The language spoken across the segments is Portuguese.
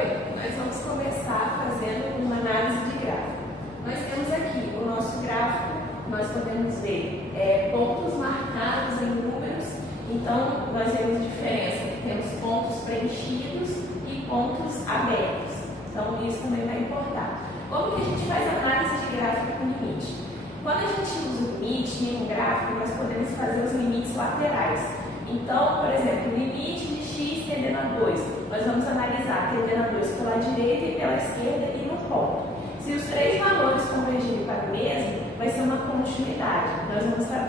Oi, nós vamos começar fazendo uma análise de gráfico. Nós temos aqui o nosso gráfico, nós podemos ver pontos marcados em números, então nós vemos diferença, temos pontos preenchidos e pontos abertos, então isso também vai importar. Como que a gente faz análise de gráfico com limite? Quando a gente usa o limite em um gráfico, nós podemos fazer os limites laterais. Então, por exemplo, limite de x tendendo a 2. Nós vamos analisar tendendo a 2 pela direita e pela esquerda e no ponto. Se os três valores convergirem para o mesmo, vai ser uma continuidade. Nós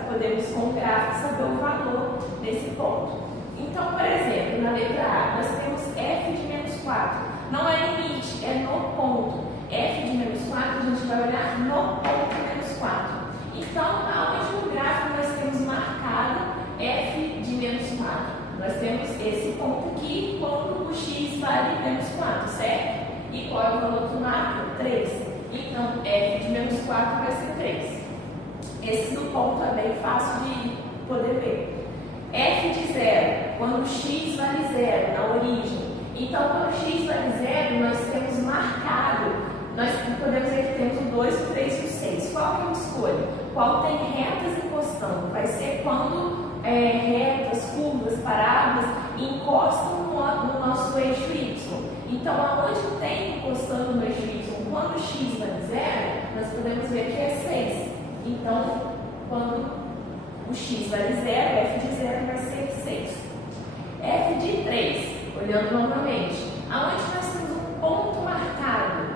podemos, com o gráfico, saber o valor desse ponto. Então, por exemplo, na letra A, nós temos f de menos 4. Não é limite, é no ponto. F de menos 4, a gente vai olhar no ponto menos 4. Então, aonde no gráfico nós temos marcado f de menos 4? Nós temos esse ponto aqui quando o x vale menos 4, certo? E qual é o valor que marca? 3. Então, f de menos 4 vai ser 3. Esse do ponto é bem fácil de poder ver. F de 0, quando x vale 0 na origem. Então, quando x vale 0, nós temos marcado. Nós podemos ver que temos o 2, o 3 e o 6. Qual que é a escolha? Qual tem retas encostando? Vai ser quando retas, curvas, parábolas encostam no nosso eixo y. Então, aonde tem encostando no eixo y, quando x vale 0, nós podemos ver que é 6. Então, quando o x vale 0, f de 0 vai ser 6. F de 3, olhando novamente, aonde nós temos um ponto marcado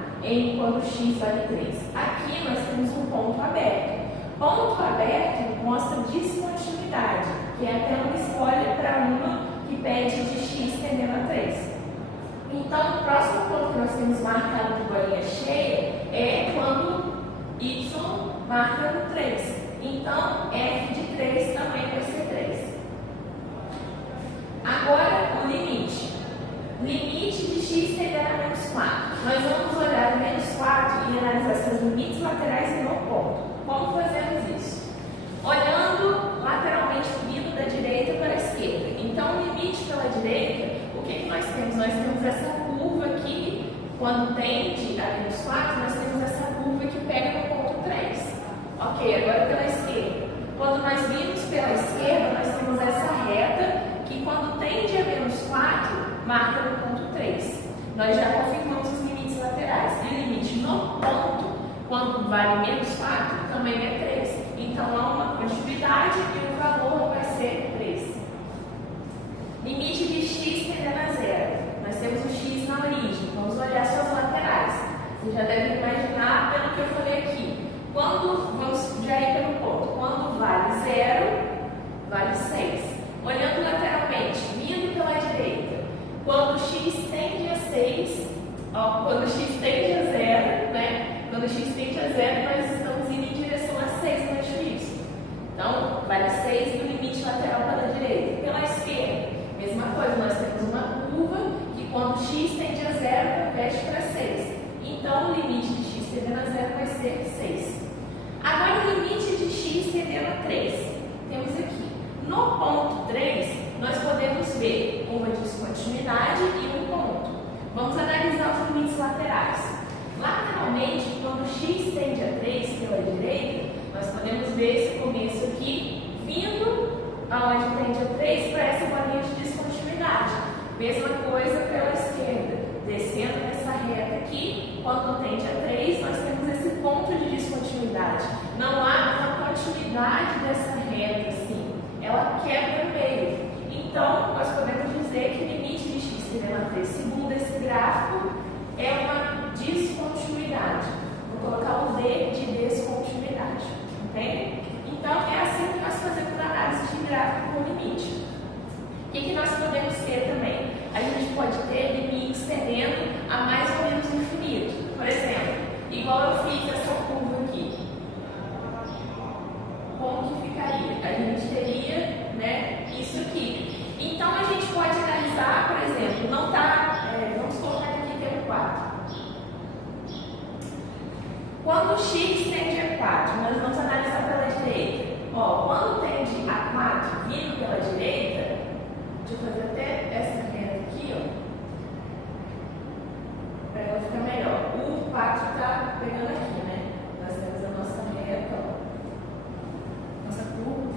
quando x vale 3? Aqui nós temos um ponto aberto. Ponto aberto mostra descontinuidade, que é até uma escolha para uma que pede de x tendendo a 3. Então, o próximo ponto que nós temos marcado de bolinha cheia é quando y marca no 3. Então, f de 3 também vai ser 3. Agora, o limite. Limite de x tendendo a menos 4. Nós vamos olhar o menos 4 e analisar seus limites laterais e no ponto. Como fazemos isso? Olhando lateralmente, vindo da direita para a esquerda. Então, o limite pela direita, o que nós temos? Nós temos essa curva aqui, quando tende a menos 4, nós temos essa curva que pega no ponto 3. Ok, agora pela esquerda. Quando nós vimos pela esquerda, nós temos essa reta, que quando tende a menos 4, marca no ponto 3. Nós já confirmamos os limites laterais. E o limite no ponto, quando vale menos 4, também é 3. Então, há uma continuidade e o valor vai ser 3. Limite de x tendendo a 0. Nós temos o x na origem. Vamos olhar suas laterais. Você já deve imaginar pelo que eu falei aqui. Vamos já ir pelo ponto. Quando vale 0, vale 6. Olhando lateralmente, vindo pela direita. Quando x tende a 6, quando x tende a 0, né? Quando x tende a 0, nós estamos indo em direção a 6 no eixo y. Então, vale 6 no limite lateral pela direita. Pela esquerda, mesma coisa, nós temos uma curva que quando x tende a 0, converte para 6. Então, o limite de x tendendo a 0 vai ser 6. Agora, o limite de x tendendo a 3. Temos aqui. No ponto 3, nós podemos ver uma descontinuidade e um ponto. Vamos analisar os limites laterais. Lateralmente, quando x tende a 3 pela direita, nós podemos ver esse começo aqui, vindo aonde tende a 3 para essa bolinha de descontinuidade. Mesma coisa pela esquerda, descendo essa reta aqui, quando tende a 3, nós temos esse ponto de descontinuidade. Não há uma continuidade dessa reta assim, ela quebra no meio. Então, nós podemos dizer que o limite de x tendendo a 3, segundo esse gráfico, é uma descontinuidade. Vou colocar o D de descontinuidade. Entende? Então, é assim que nós fazemos a análise de gráfico com limite. O que nós podemos ter também? A gente pode ter limites tendendo a mais ou menos infinito. Por exemplo, igual eu fiz essa curva aqui. Como que ficaria? A gente teria, né, isso aqui. Então, a gente pode analisar, por exemplo, não está, vamos colocar aqui que é o 4. Quando x tende a 4, nós vamos analisar pela direita. Quando tende a 4 vindo pela direita, deixa eu fazer até essa reta aqui, 4 está pegando aqui, né? Nós temos a nossa reta, nossa curva.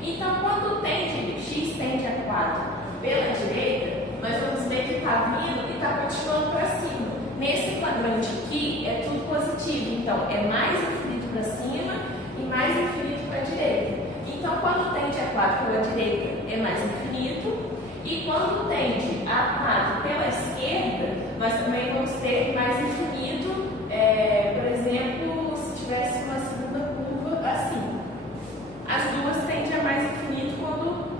Então, quando tende, x tende a 4 pela direita, nós vamos ver que está vindo e está continuando para cima. Nesse quadrante aqui, é tudo positivo. Então, é mais infinito para cima e mais infinito para a direita. Então, quando tende a 4 pela direita, é mais infinito. E quando tende a 4 pela esquerda, nós também vamos ter mais infinito. Por exemplo, se tivesse uma segunda curva assim. As duas tendem a mais infinito quando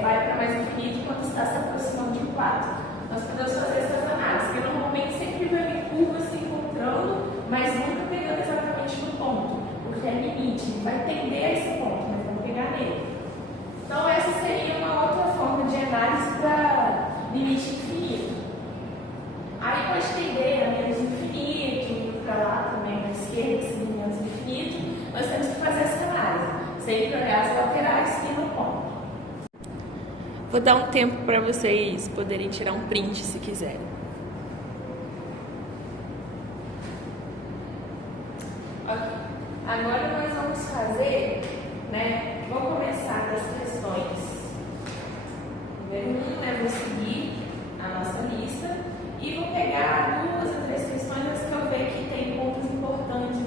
vai para mais infinito quando está se aproximando de 4. Nós podemos fazer essas análises, porque normalmente sempre vai vir curvas se encontrando, mas nunca pegando exatamente no ponto, porque é limite, vai tender a esse ponto, mas não pegar nele. Então, essa seria uma outra forma de análise para limite infinito. Aí pode tender a menos infinito, para lá também, na esquerda, se menos infinito. Nós temos que fazer essa análise, sempre olhar as laterais e no ponto. Vou dar um tempo para vocês poderem tirar um print se quiserem. Ok. Agora nós vamos fazer, né? Vou começar das questões. Número 1, vou seguir a nossa lista e vou pegar 2 ou 3 questões das que eu ver que tem pontos importantes e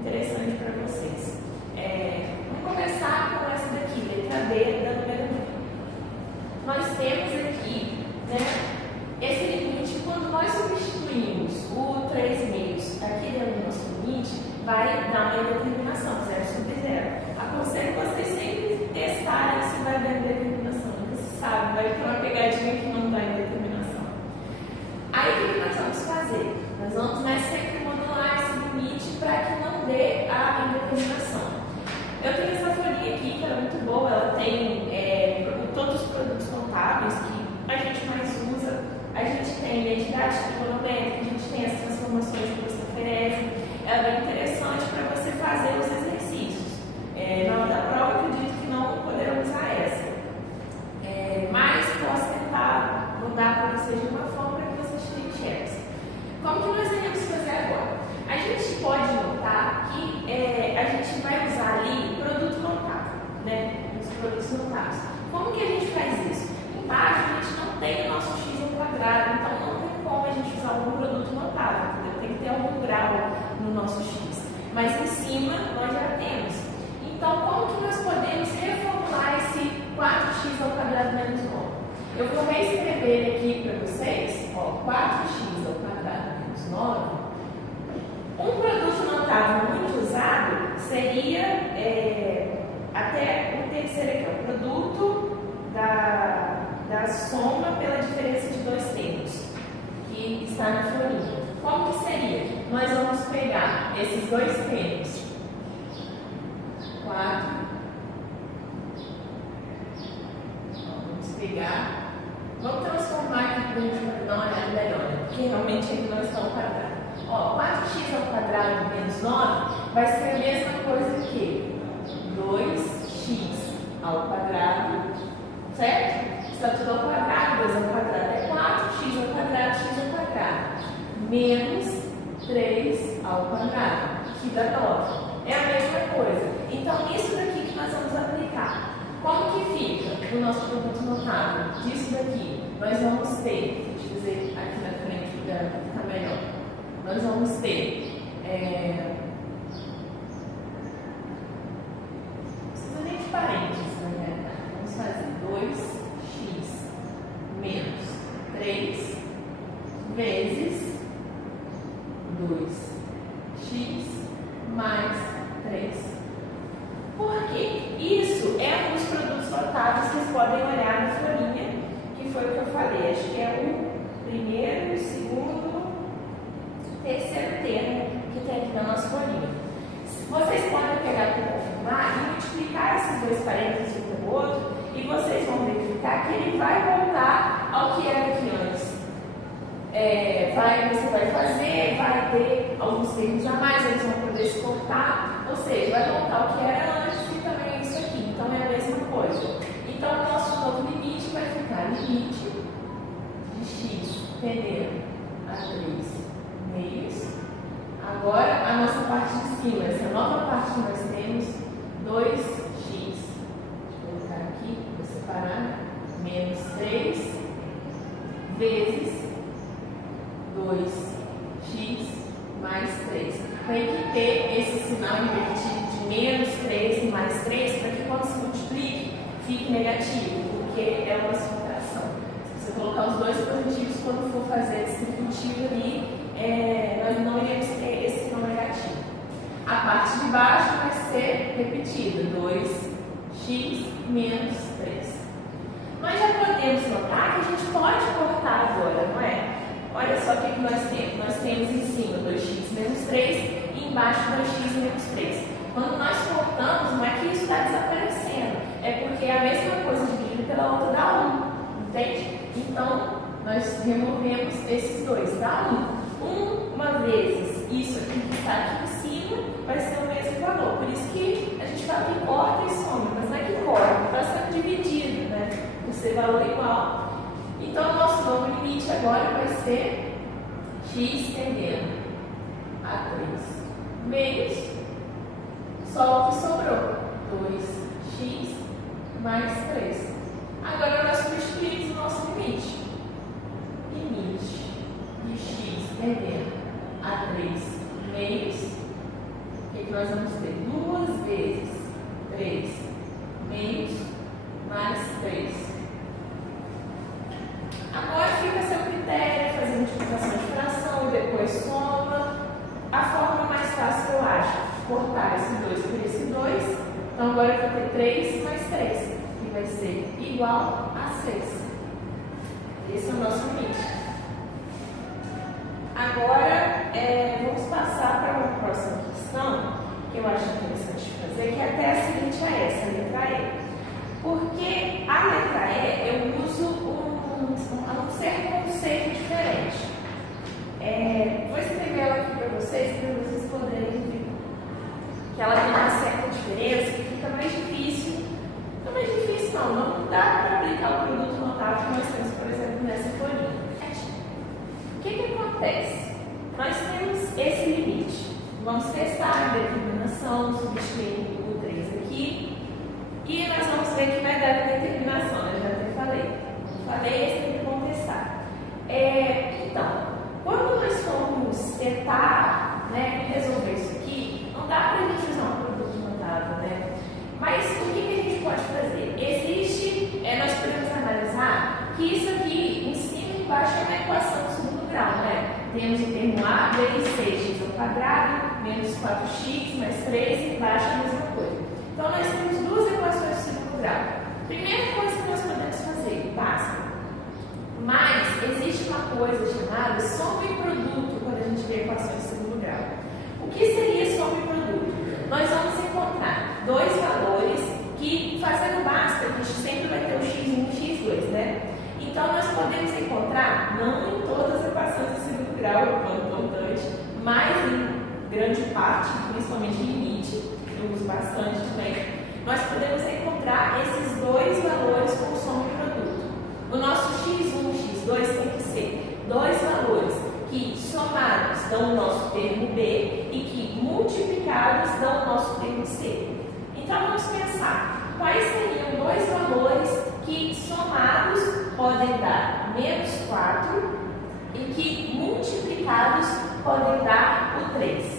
interessantes para vocês. Vamos começar com essa daqui, letra B da número 1. Nós temos aqui, né, esse limite, quando nós substituímos o 3 meios aqui dentro do nosso limite, vai dar uma indeterminação, 0 sobre 0. Aconselho vocês sempre testarem se vai dar indeterminação, nunca se sabe, vai ter uma pegadinha que não dá indeterminação. Aí o que nós vamos fazer? Nós vamos, né, sempre modular esse limite para que não dê a indeterminação. Eu tenho essa folhinha aqui que é muito boa, ela tem todos os produtos contábeis que a gente mais usa. A gente tem identidade trigonométrica, a gente tem as transformações de Costa-Ferese. Ela é interessante para você fazer os exercícios. Na hora da prova, eu acredito que não poderão usar essa. Mas posso tentar mudar para vocês de uma forma para que vocês tirem checks. Como que nós iremos fazer agora? A gente pode notar que a gente vai usar ali produto notável, né? Os produtos notáveis. Como que a gente faz isso? Embaixo a gente não tem o nosso x ao quadrado, então não tem como a gente usar algum produto notável, entendeu? Tem que ter algum grau no nosso x. Mas em cima nós já temos. Então, como que nós podemos reformular esse 4x ao quadrado menos 9? Eu vou reescrever ele aqui para vocês. 4x ao quadrado menos 9. Um produto notável muito usado seria até o terceiro aqui, o produto da soma pela diferença de 2 termos, que está na folhinha. Como que seria? Nós vamos pegar esses 2 termos, 4, vamos pegar, vamos transformar aqui para a gente dar uma olhada melhor, porque realmente ele não está ao quadrado. 4x ao quadrado menos 9 vai ser a mesma coisa que 2x ao quadrado, certo? Está tudo ao quadrado, 2 ao quadrado é 4, x ao quadrado, x ao quadrado, menos 3 ao quadrado, que dá 9. É a mesma coisa. Então, isso daqui que nós vamos aplicar. Como que fica o nosso produto notável disso daqui? Nós vamos ter, deixa eu dizer aqui na frente para ficar melhor. Nós vamos ter, não precisa nem de parênteses, na verdade. Vamos fazer 2x menos 3 vezes 2x mais 3. Por quê? Isso é um dos produtos notáveis que vocês podem olhar na folhinha, que foi o que eu falei. Acho que é o primeiro, o segundo, terceiro termo que tem aqui na nossa folhinha. Vocês podem pegar aqui para confirmar e multiplicar esses 2 parênteses um com o outro e vocês vão verificar que ele vai voltar ao que era aqui antes. Você vai fazer, vai ter alguns termos a mais, eles vão poder se cortar, ou seja, vai voltar ao que era antes e também isso aqui. Então é a mesma coisa. Então o nosso novo limite vai ficar limite de x tendendo a 3 meios Agora, a nossa parte de cima, essa nova parte que nós temos, 2x. Vou colocar aqui, vou separar, menos 3 vezes 2x mais 3. Tem que ter esse sinal invertido de menos 3 e mais 3 para que quando se multiplique fique negativo, porque é uma subtração. Se você colocar os dois positivos, quando for fazer distributivo ali, nós não iremos ter esse sinal negativo. A parte de baixo vai ser repetida, 2x menos 3. Nós já podemos notar que a gente pode cortar agora, não é? Olha só o que nós temos. Nós temos em cima 2x menos 3 e embaixo 2x menos 3. Quando nós cortamos, não é que isso está desaparecendo, é porque é a mesma coisa dividido pela outra dá 1, entende? Então, nós removemos esses dois, dá 1. Uma vezes isso aqui que está aqui em cima vai ser o mesmo valor. Por isso que a gente fala que corta e soma, mas não é que corta, está sendo dividido, né? Por ser valor igual. Então, o nosso novo limite agora vai ser x tendendo a 3 menos só o que sobrou, 2x mais 3. Agora, nós substituímos o nosso limite. Limite de x tendendo a 3 menos, o que nós vamos ter? 2 vezes 3 menos mais 3. Agora fica a seu critério, fazer multiplicação de fração e depois soma. A forma mais fácil eu acho, cortar esse 2 por esse 2. Então agora eu vou ter 3 mais 3, que vai ser igual a 6. Esse é o nosso limite. Agora, vamos passar para uma próxima questão, que eu acho interessante fazer, que até a seguinte a essa, a letra E. Porque a letra E eu uso um certo conceito diferente. Vou escrever ela aqui para vocês poderem ver. Que ela tem uma certa diferença, que fica mais difícil. Não mais difícil não dá para aplicar o produto notável que nós temos, por exemplo, nessa folhinha. O que acontece? Nós temos esse limite. Vamos testar a determinação, substituindo o 3 aqui. E nós vamos ver que vai dar a determinação, eu já até falei. Esse tem que contestar. Então, quando nós formos tentar, né, resolver isso aqui, não dá para a gente usar um produto notável, né? Mas o que a gente pode fazer? Nós podemos analisar que isso aqui, em cima e embaixo, é uma equação do segundo grau, né? Temos o termo A, B e C, x ao quadrado, menos 4x, mais 3, embaixo a mesma coisa. Então, nós temos duas equações do segundo grau. Primeira coisa que nós podemos fazer, basta. Mas existe uma coisa chamada soma e produto quando a gente vê equações de segundo grau. O que seria soma e produto? Nós vamos encontrar dois valores que, fazendo basta, a gente sempre vai ter o x1 e o x2, né? Então, nós podemos encontrar, não em todas as equações de segundo grau, é importante, mas em grande parte, principalmente limite, eu uso bastante também, nós podemos encontrar esses dois valores com soma e produto. O nosso x1 e x2 tem que ser dois valores que somados dão o nosso termo B e que multiplicados dão o nosso termo C. Então vamos pensar quais seriam dois valores que somados podem dar menos 4 e que multiplicados podem dar o 3.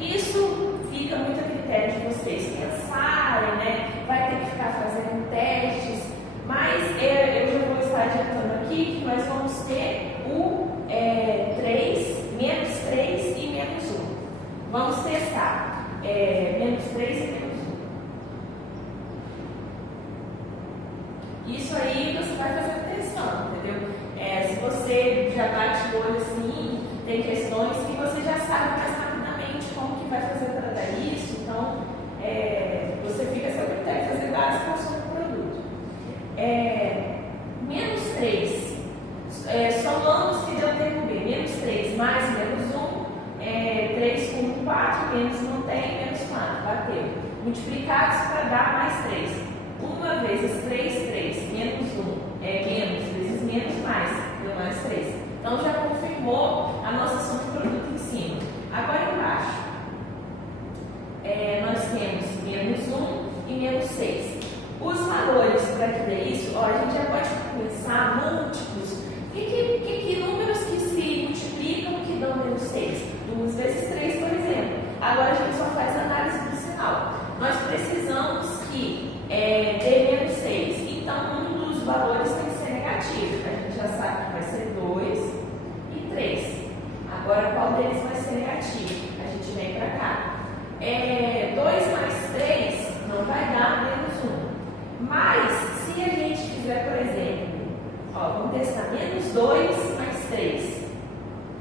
Isso fica muito a critério de vocês pensarem, né? Vai ter que ficar fazendo testes, mas eu já vou estar adiantando aqui que nós vamos ter o 3, menos 3 e menos 1. Vamos testar menos 3 e menos 1. Isso aí você vai fazer testando, entendeu? Se você já bate o olho assim, tem questões que você já sabe mais rapidamente como que vai fazer para dar isso, então você fica a seu critério fazer básico ou soma o produto. Menos 3, somamos que deu o termo B, menos 3 mais menos 1, 3 com 1, 4, menos não tem, menos 4, bateu. Multiplicados para dar mais 3. 1 vezes 3, 3, menos 1, menos vezes menos mais, deu mais 3. Então já confirmou a nossa soma de produto em cima. 2 mais 3.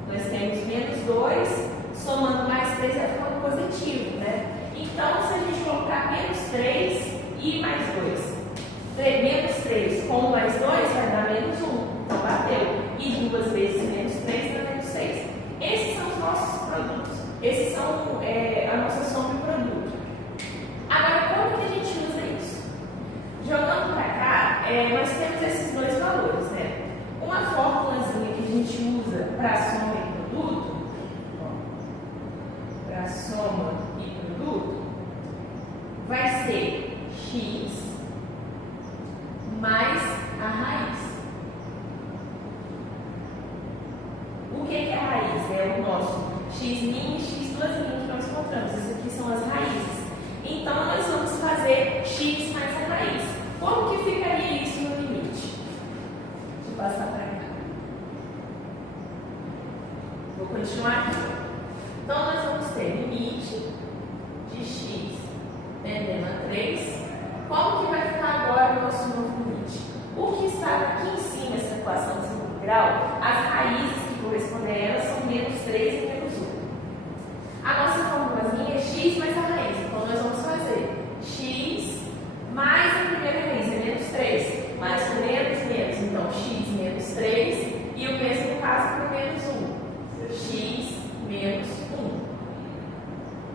Nós temos menos 2, somando mais 3 vai ficando positivo, né? Então, se a gente colocar menos 3 e mais 2, menos 3 com mais 2 vai dar menos 1. Então, bateu. E 2 vezes menos 3 dá menos 6. Esses são os nossos produtos. Esses são a nossa soma e produto. Agora, como que a gente usa isso? Jogando para cá, nós temos esses dois valores, né? Uma fórmulazinha que a gente usa para soma e produto, para soma e produto, vai ser x mais a raiz. O que é a raiz? É o nosso x' e x' que nós encontramos. Isso aqui são as raízes. Então, nós vamos fazer x mais a raiz. Como que ficaria isso no limite? Deixa eu passar para cá. Vou continuar aqui. Então, nós vamos ter limite de x tendendo a 3. Como que vai ficar agora o nosso novo limite? O que está aqui em cima, essa equação de segundo grau, as raízes que correspondem a elas são menos 3 e menos 1. A nossa formulazinha é x mais a raiz. Então, nós vamos fazer x mais a primeira raiz, é menos 3. Mais com menos, menos. Então, x menos 3. E o mesmo caso para o menos 1. X menos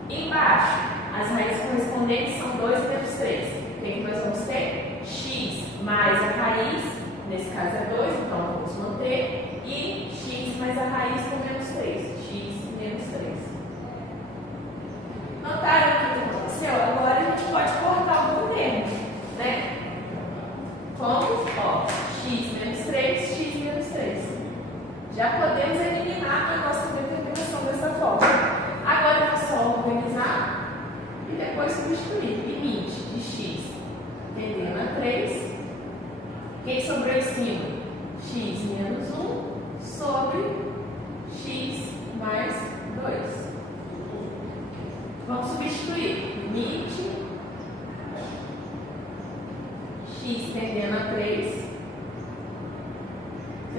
1. Embaixo, as raízes correspondentes são 2 menos 3. O que nós vamos ter? X mais a raiz, nesse caso é 2, então vamos manter. E x mais a raiz com menos 3. X menos 3. Notaram o que aconteceu? Agora a gente pode cortar algum termo, né? Como? Ó, x menos 3, x menos 3. Já podemos eliminar a nossa determinação dessa forma. Agora é só organizar e depois substituir. Limite de x tendendo a 3. Quem sobrou em cima? X menos 1 sobre x mais 2. Vamos substituir. Limite x tendendo a 3.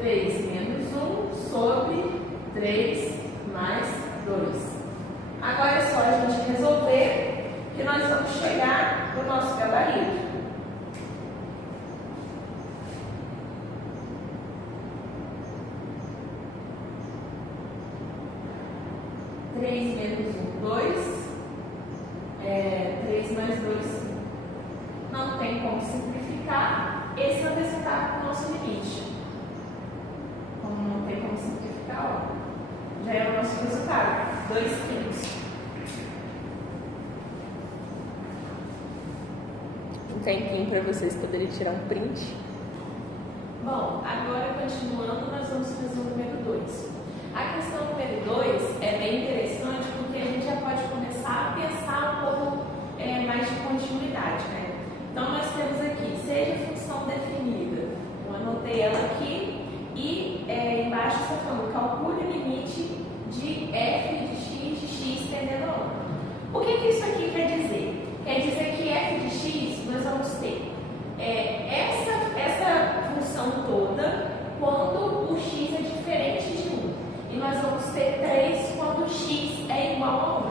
3 menos 1 sobre 3 mais 2. Agora é só a gente resolver que nós vamos chegar no nosso gabarito. Menos 1, 2. 3 mais 2, 5. Não tem como simplificar. Esse é o resultado do nosso limite. Como não tem como simplificar, ó, já é o nosso resultado. 2 quintos. Um tempinho para vocês poderem tirar um print. Bom, agora continuando, nós vamos fazer o número 2. A questão número 2 é bem interessante porque a gente já pode começar a pensar um pouco mais de continuidade, né? Então, nós temos aqui, seja função definida, eu anotei ela aqui, e embaixo está falando, calcule o limite de f de x tendendo a 1. O que isso aqui quer dizer? Quer dizer que f de x nós vamos ter essa função toda quando o x é diferente de 1. E nós vamos ter 3 quando x é igual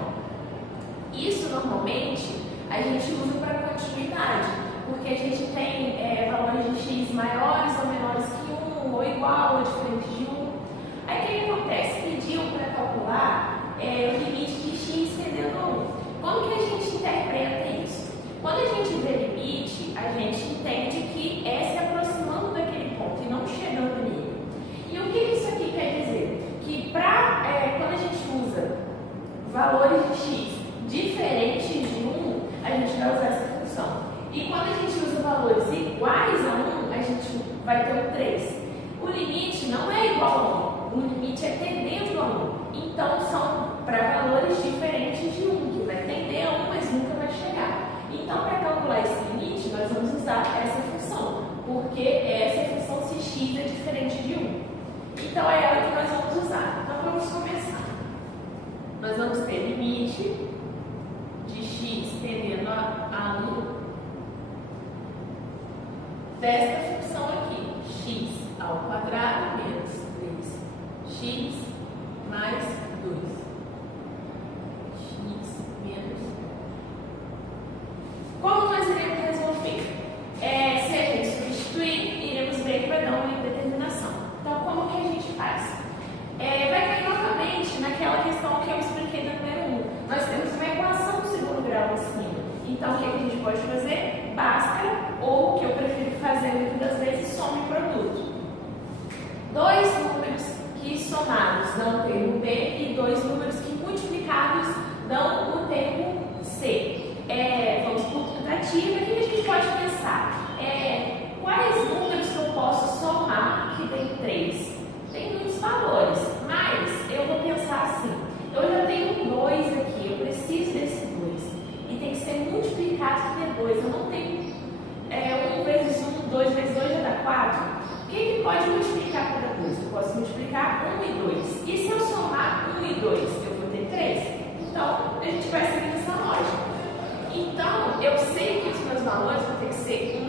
a 1. Isso, normalmente, a gente usa para continuidade, porque a gente tem valores de x maiores ou menores que 1, ou igual ou diferente de 1. Aí, o que acontece? Pediu para calcular o limite de x tendendo a 1. Como que a gente interpreta isso? Quando a gente vê limite, a gente entende que é se aproximando daquele ponto e não chegando nele. E o que isso aqui quer dizer? Que quando a gente usa valores de x diferentes de 1, a gente vai usar essa função. E quando a gente usa valores iguais a 1, a gente vai ter o 3. O limite não é igual a 1, o limite é tendendo a 1. Então, são para valores diferentes de 1, que vai tender a 1, mas nunca vai chegar. Então, para calcular esse limite, nós vamos usar essa função, porque essa função se x é diferente de 1. Então, é ela que nós vamos usar. Então, vamos começar. Nós vamos ter limite de x tendendo a 1 desta função aqui, x ao quadrado menos gente pode fazer Bhaskara, ou o que eu prefiro fazer muitas das vezes, soma e produto. Dois números que somados dão o termo B e dois números que multiplicados dão o termo C. Vamos por tentativa. O que a gente pode pensar? Quais números que eu posso somar que tem 3? Tem muitos valores, mas eu vou pensar assim: eu já tenho um 2 aqui, eu preciso desse 2 e tem que ser multiplicado por 2. Eu não tenho 1 vezes 1, 2 vezes 2 já dá 4. O que pode multiplicar cada coisa? Eu posso multiplicar 1 e 2. E se eu somar 1 e 2, eu vou ter 3? Então, a gente vai seguir essa lógica. Então, eu sei que os meus valores vão ter que ser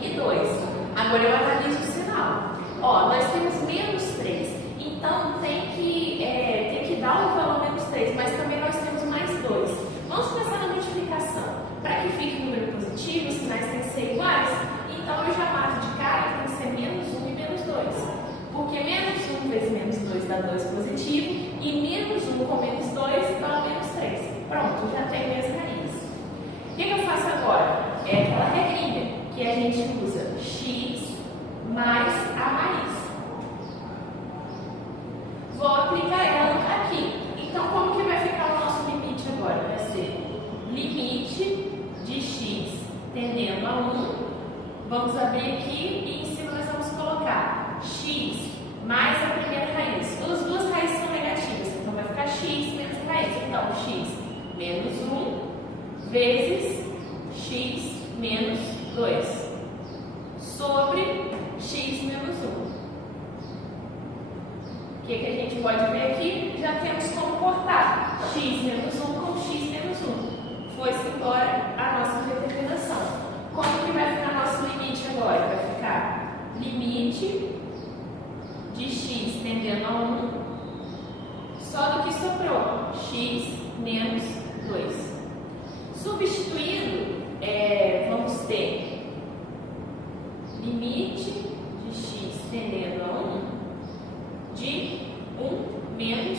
1 e 2. Agora eu analiso o sinal. Nós temos menos 3. Então, tem que dar o valor menos 3, mas também nós temos mais 2. Vamos pensar na multiplicação. Para que fique um número positivo, os sinais têm que ser iguais. Então, eu já mato de cara que tem que ser menos 1 e menos 2. Porque menos 1 vezes menos 2 dá 2 positivo, e menos 1 com menos 2 dá menos 3. Pronto, já tenho minhas raízes. O que eu faço agora? É aquela regrinha que a gente usa: x mais a raiz. Vou aplicar ela aqui. Então, como que vai ficar o nosso limite agora? Vai ser limite de x tendendo a 1. Vamos abrir aqui e em cima nós vamos colocar x mais a primeira raiz. As duas raízes são negativas, então vai ficar x menos a raiz. Então, x menos 1 vezes x menos 2 sobre x menos 1. O que a gente pode ver aqui? Já temos como cortar x menos 1 com x menos 1. Foi-se embora a nossa determinação. Como que vai ficar nosso limite agora? Vai ficar limite de x tendendo a 1, só do que sobrou, x menos 2. Substituindo, vamos ter limite de x tendendo a 1 de 1 menos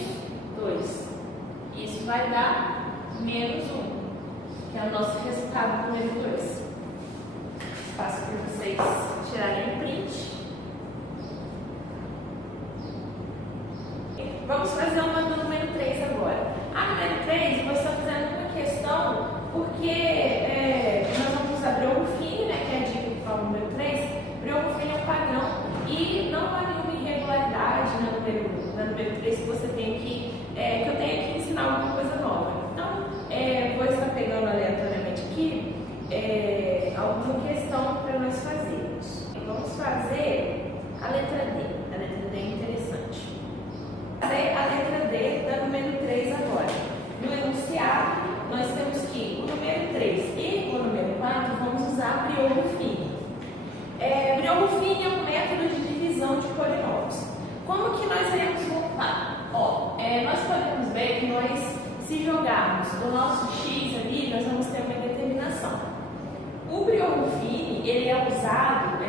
2. Isso vai dar menos 1, que é o nosso resultado número 2. Passo para vocês tirarem o print. Vamos fazer uma do número 3 agora. A número 3, eu vou estar fazendo uma questão porque nós vamos usar Brioufini, que é a dica que fala o número 3. Brioufini é um padrão e não há nenhuma irregularidade na número 3 que você tem que eu tenho que ensinar alguma coisa nova. Então, vou estar pegando aleatoriamente aqui alguma questão para nós fazermos. Vamos fazer a letra D. A letra D é interessante. Fazer a letra D da número 3 agora. No enunciado, nós temos que o número 3 e o número 4 vamos usar Brioufini. Brioufini é um método de divisão de polinômios. Como que nós iremos voltar? Nós podemos ver que se jogarmos o nosso x ali, nós vamos ter uma determinação. O Brioufini, ele é usado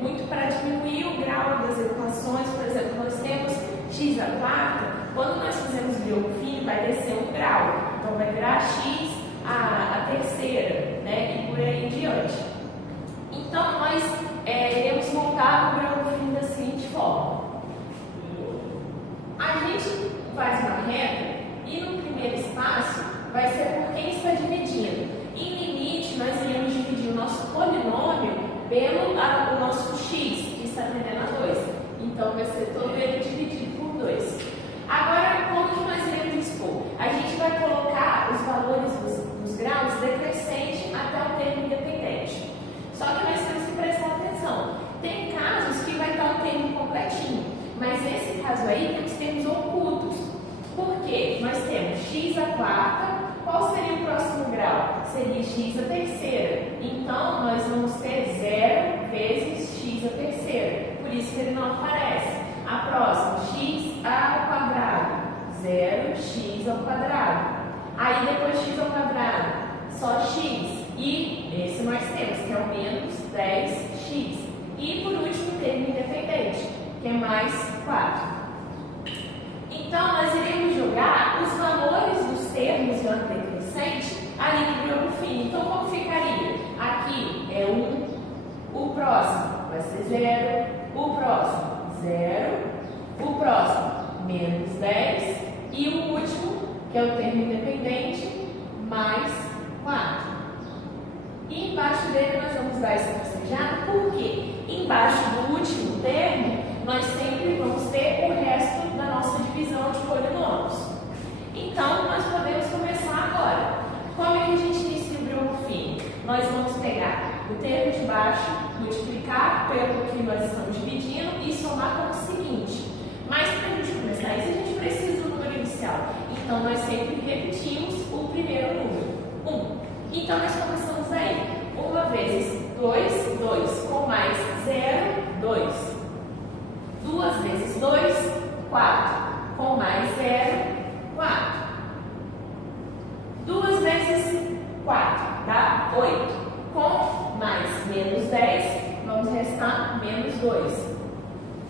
muito para diminuir o grau das equações. Por exemplo, nós temos x a 4, quando nós fizemos Brioufini, vai descer 1 grau. Então, vai virar x a terceira, e por aí em diante. Então, nós iremos montar o Brioufini da seguinte forma. A gente faz uma reta e no primeiro espaço vai ser por quem está dividindo. Em limite, nós iremos dividir o nosso polinômio pelo o nosso x, que está tendendo a 2. Então, vai ser todo ele dividido por 2. Agora, como que nós iremos expor? A gente vai colocar os valores dos graus decrescente até o termo independente. Só que nós temos que prestar atenção. Tem casos que vai estar o termo completinho, mas nesse caso aí temos termos ocultos. Por quê? Nós temos x a quarta. Qual seria o próximo grau? Seria x a terceira. Então, nós vamos ter 0 vezes x a terceira. Por isso que ele não aparece. A próxima, x ao quadrado. 0x ao quadrado. Aí, depois x ao quadrado, só x. E esse nós temos, que é o menos 10x. E, por último, termo independente, que é mais 4. Então, nós iremos jogar os valores dos termos de ordem decrescente ali no grupo fino. Então, como ficaria? Aqui é 1, o próximo vai ser 0, o próximo 0, o próximo menos 10 e o último, que é o termo independente, mais 4. E embaixo dele nós vamos dar essa tracejada, porque embaixo do último termo nós sempre vamos ter o resto da nossa divisão de polinômios. Então, nós podemos começar agora. Como é que a gente inicia o grupo fino? Nós vamos pegar o termo de baixo, multiplicar pelo que nós estamos dividindo e somar como o seguinte. Mas para a gente começar isso, a gente precisa do número inicial. Então, nós sempre repetimos o primeiro número, 1. Então, nós começamos aí. 1 vezes 2, 2. Com mais 0, 2. 2 vezes 2, 4. Com mais 0, 4. 2 vezes 4 dá 8. Com mais menos 10, vamos restar menos 2.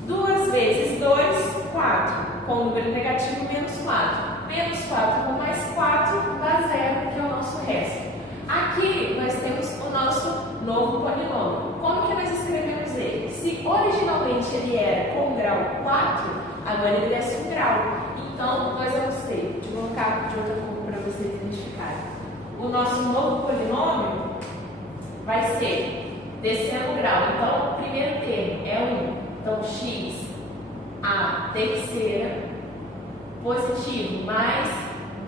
2 vezes 2, 4. Com o número negativo, menos 4. Menos 4 com mais 4 dá 0, que é o nosso resto. Aqui nós temos o nosso novo polinômio. Como que nós escrevemos ele? Se originalmente ele era com grau 4, agora ele desce um grau. Então, nós vamos ter, deixa eu colocar de outra cor para vocês identificarem. O nosso novo polinômio vai ser descendo o grau. Então, o primeiro termo é 1. Então, x a terceira positivo mais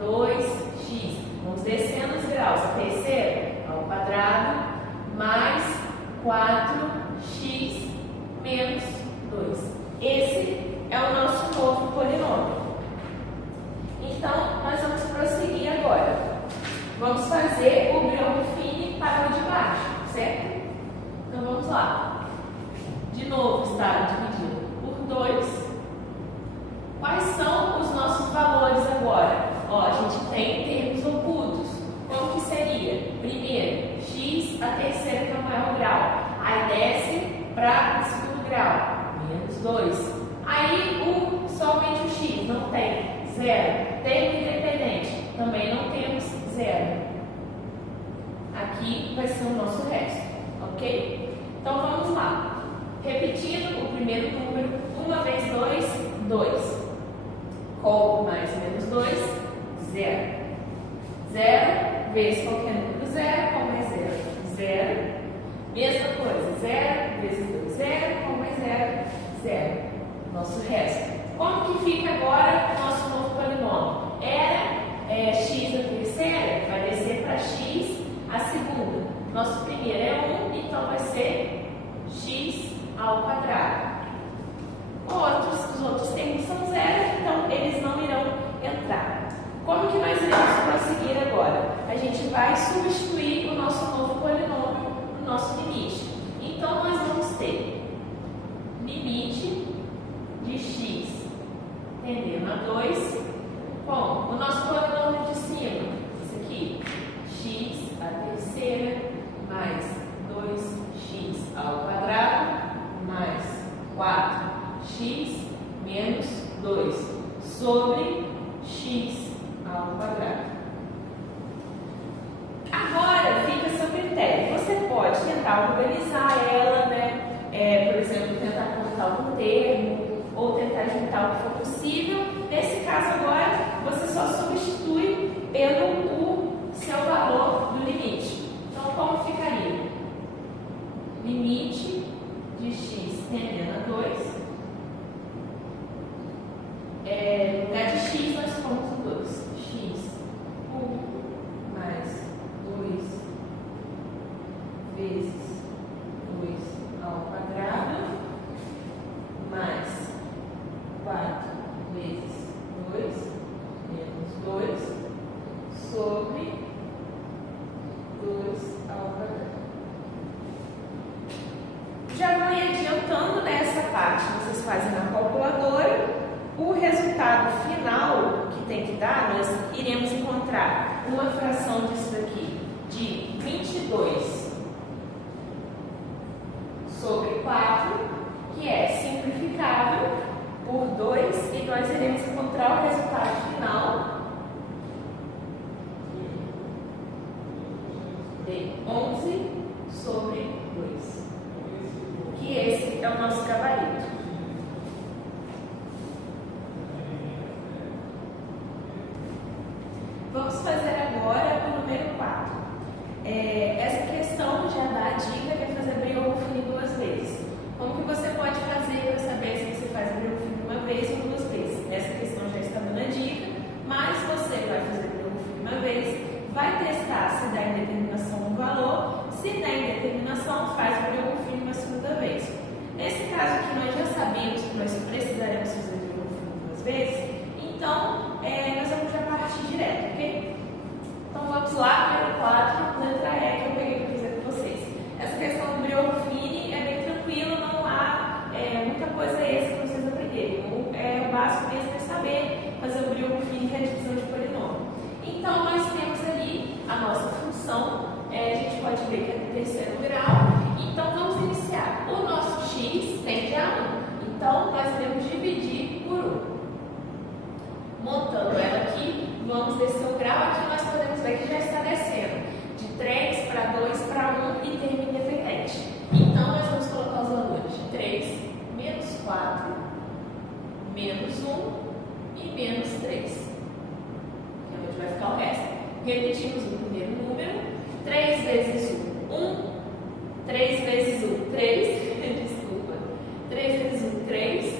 2x. Vamos descendo os graus. A terceira ao quadrado mais 4x menos 2. Esse é o nosso novo polinômio. Então, nós vamos prosseguir agora. Vamos fazer o bioma fino para o de baixo, certo? Então, vamos lá. De novo, está dividido por 2. Quais são os nossos valores agora? Ó, a gente tem termos ocultos. Como que seria? Primeiro, x a terceira, que é o maior grau. Aí desce para o segundo grau, menos 2. Aí, somente o x, não tem. 0. Termo independente, também não temos 0. Aqui vai ser o nosso resto, ok? Então, vamos lá. Repetindo o primeiro número, 1 vezes 2, 2. Com mais menos 2, 0. 0 vezes qualquer número 0, com mais 0, 0. Mesma coisa, 0 vezes 2, 0, com mais 0, 0. Nosso resto. Como que fica agora o nosso novo polinômio? Era x a terceira, vai descer para x a segunda. Nosso primeiro é 1, então vai ser x ao quadrado. Os outros termos são 0, então eles não irão entrar. Como que nós iremos prosseguir agora? A gente vai substituir o nosso novo polinômio no nosso limite. Então, nós vamos ter limite de x tendendo a 2 com o nosso polinômio de cima, esse aqui, x a terceira mais 2x ao quadrado mais 4x menos 2 sobre x ao quadrado. Agora fica a seu critério. Você pode tentar organizar ela, né? Por exemplo, tentar contar algum termo ou tentar juntar o que for possível. Nesse caso agora, você só substitui pelo seu valor do limite. Então, como ficaria? Limite de x tendendo a 2. No lugar de x, nós pomos o 2. X, 1 mais 2 vezes 2 ao quadrado, mais 4 vezes 2, menos 2, sobre 2 ao quadrado. Já vou adiantando nessa parte, vocês fazem na calculadora. O resultado final que tem que dar, nós iremos encontrar uma fração disso daqui de 22 sobre 4, que é simplificável por 2, e nós iremos encontrar o resultado final essa questão já dá a dica que é fazer Briolofine 2 vezes. Como que você pode fazer para saber se você faz Briolofine uma vez ou 2 vezes? Essa questão já está dando a dica, mas você vai fazer Briolofine uma vez, vai testar se dá indeterminação no valor, se dá indeterminação, faz Briolofine uma segunda vez. Nesse caso aqui, nós já sabemos que nós precisaremos fazer Briolofine 2 vezes, então nós vamos já partir direto, ok? Então vamos lá, número 4, letra E, que eu peguei para fazer com vocês. Essa questão do Briolofine é bem tranquilo, não há muita coisa extra para vocês aprenderem. O básico mesmo é saber fazer o Briolofine, que é a divisão de polinômio. Então nós temos ali a nossa função, a gente pode ver que é do terceiro grau. Então vamos iniciar. O nosso x tende a 1, então nós devemos dividir por 1. Montando ela aqui, vamos descer o grau. Aqui nós podemos ver que já está descendo de 3 para 2 para 1 e termo independente. Então nós vamos colocar os valores de 3, menos 4, menos 1 e menos 3. Que é onde vai ficar o resto. Repetimos o primeiro número. 3 vezes 1, 1. 3 vezes 1, 3. Desculpa. 3 vezes 1, 3.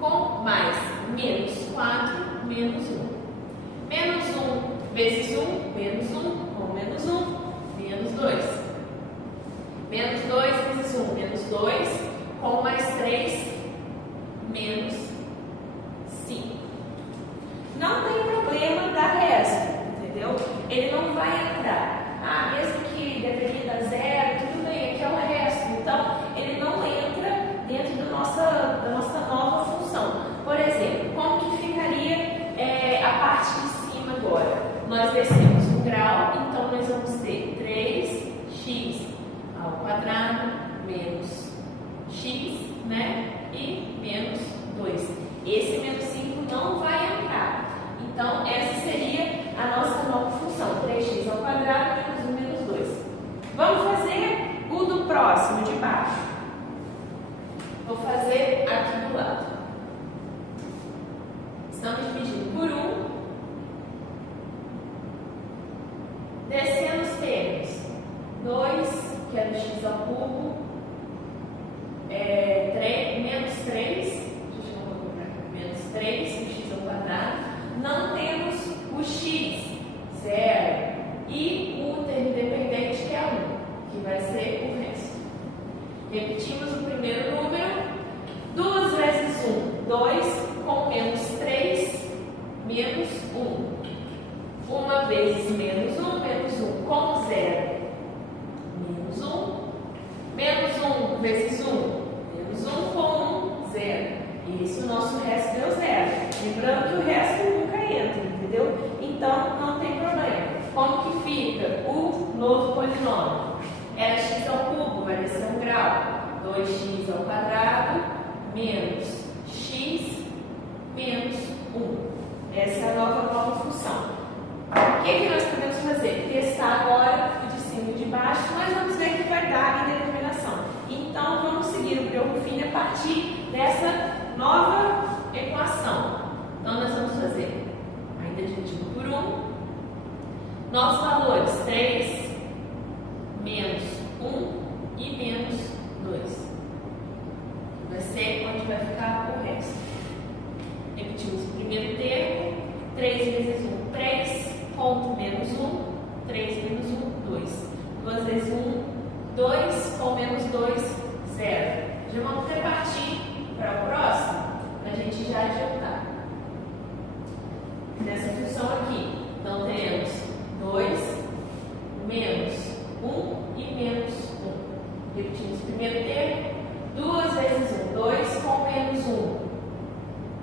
Com mais menos 4. Menos 1. Menos 1 vezes 1, menos 1, com menos 1, menos 2. Menos 2 vezes 1, menos 2, com mais 3, menos 5. Não tem problema dar resto, entendeu? Ele não vai entrar. Mesmo que deveria dar 0, tudo bem, aqui é o resto. Então, ele não entra dentro da nossa nova função. Por exemplo, como que ficaria a parte de cima agora? Nós descemos um grau, então nós vamos ter 3x ao quadrado menos x, né? E menos 2. Esse menos 5 não vai entrar. Então, essa seria a nossa nova função. 3x ao quadrado menos 1 menos 2. Vamos fazer o do próximo, de baixo. Vou fazer aqui do lado. Estamos dividindo por 1. Descendo os termos. 2, que é do x ao cubo. Menos 3. Menos 3, o x ao quadrado. Não temos o x, 0. E o termo independente, que é 1, que vai ser o resto. Repetimos o primeiro número. 2 vezes 1, 2. Com menos 3, menos 1. Uma vezes menos 1, menos 1, com 0, menos 1. Menos 1 vezes 1, menos 1, com 1, 0. Isso, o nosso resto deu 0. Lembrando que o resto nunca entra, entendeu? Então, não tem problema. Como que fica o novo polinômio? Era x ao cubo, vai descer um grau. 2x ao quadrado, menos x, menos 1. Essa é a nova função. O que nós podemos fazer? Testar agora o de cima e de baixo. Nós vamos ver que vai dar indeterminação. Então, vamos seguir o Briolofine a partir dessa nova equação. Então, nós vamos fazer, ainda dividido por 1, novos valores, 3, menos 1 e menos 2. Vai ser onde vai ficar o resto. Repetimos o primeiro termo. 3 vezes 1, 3, ponto menos 1, 3 menos 1, 2. 2 vezes 1, 2, com menos 2, 0. Já vamos repartir para o próximo, para a gente já adiantar. Nessa função aqui, então teremos 2, menos 1 e menos 1. Repetimos o primeiro termo. 2 vezes 1, 2, com menos 1,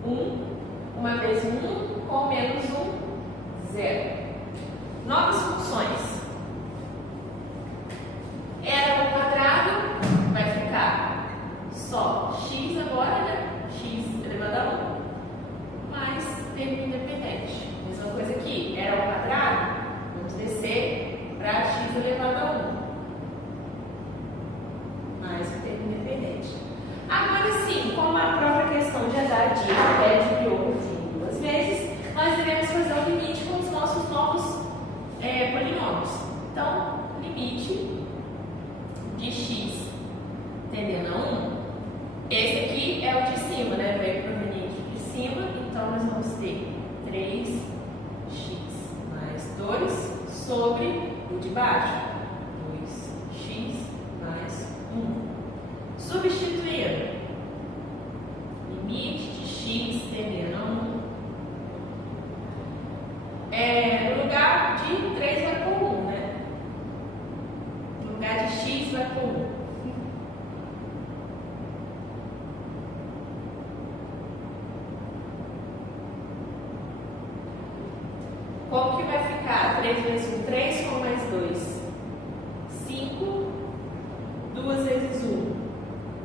1. Uma vez 1, com menos 1, 0. Novas funções. Era ao quadrado, vai ficar só x agora, né? X elevado a 1, mais termo independente. Mesma coisa aqui, era ao quadrado, vamos descer para x elevado a 1, mais o termo independente. Agora sim, como a própria questão já dá a dica, é de Briolofine 2 vezes, nós iremos fazer o limite com os nossos novos polinômios. Então, limite limite de x tendendo a 1. Esse aqui é o de cima, né? Vai proveniente de cima, então nós vamos ter 3x mais 2 sobre o de baixo. 2x mais 1. Substituindo. Limite de x tendendo a 1. No lugar de 3 vai por 1, né? No lugar de x vai por 1. Como que vai ficar? 3 vezes 1, 3 com mais 2. 5. 2 vezes 1.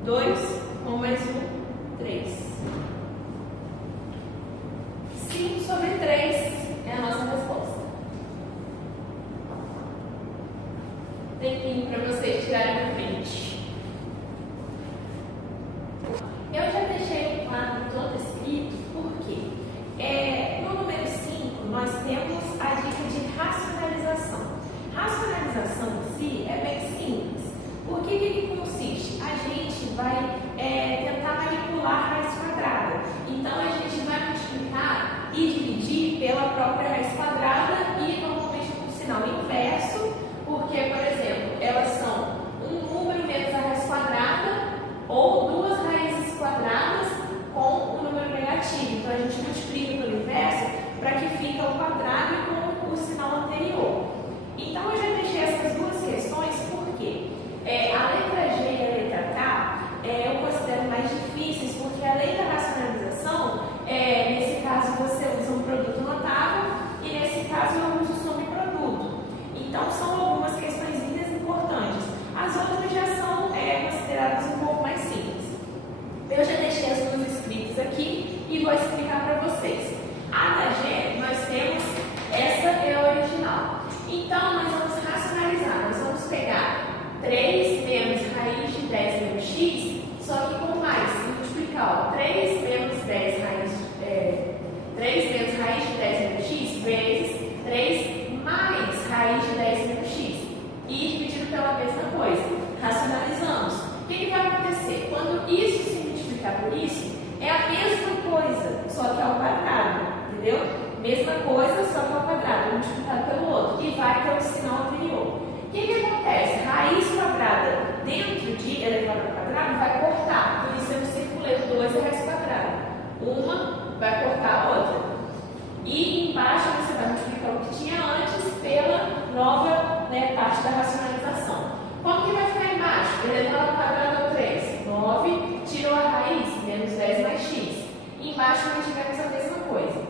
2 com mais 1, 3. 5 sobre 3 é a nossa resposta. Tempinho para vocês tirarem o print. Eu já deixei o quadro todo escrito porque no número 5 nós temos a dica de racionalização. Racionalização em si é bem simples. Por que consiste? A gente vai tentar manipular a raiz quadrada. Então a gente vai multiplicar e dividir pela própria raiz quadrada e normalmente com o sinal inverso, porque, por exemplo, elas são um número menos a raiz quadrada ou duas raízes quadradas com o número negativo. Então a gente multiplica pelo inverso para que fique ao quadrado e com o sinal anterior. Então eu já deixei essas duas questões porque a letra G e a letra K eu considero mais difíceis, porque além da racionalização, nesse caso você usa um produto notável e nesse caso eu uso subproduto. Então são algumas questões importantes. As outras já são consideradas um pouco mais simples. Eu já deixei as duas escritas aqui e vou explicar para vocês. A da G, nós temos, essa é a original. Então nós vamos racionalizar, nós vamos pegar 3 menos raiz de 10 menos x, só que com mais, e multiplicar, ó, 3 menos 10 raiz, 3 menos raiz de 10 menos x vezes 3 mais raiz de 10 menos x. E dividido pela mesma coisa. Racionalizamos. O que vai acontecer? Quando isso se multiplicar por isso, é a mesma coisa, só que ao quadrado, entendeu? Mesma coisa, só que ao quadrado, multiplicado pelo outro, e vai ter o sinal anterior. O que acontece? Raiz quadrada dentro de elevado ao quadrado vai cortar, por isso eu circulei 2 é raiz quadrada. Uma vai cortar a outra. E embaixo você vai multiplicar o que tinha antes pela nova parte da racionalização. Como que vai ficar embaixo? Elevado ao quadrado ao 3. 9, tirou a raiz, menos 10 mais x. Embaixo mantivemos a mesma coisa.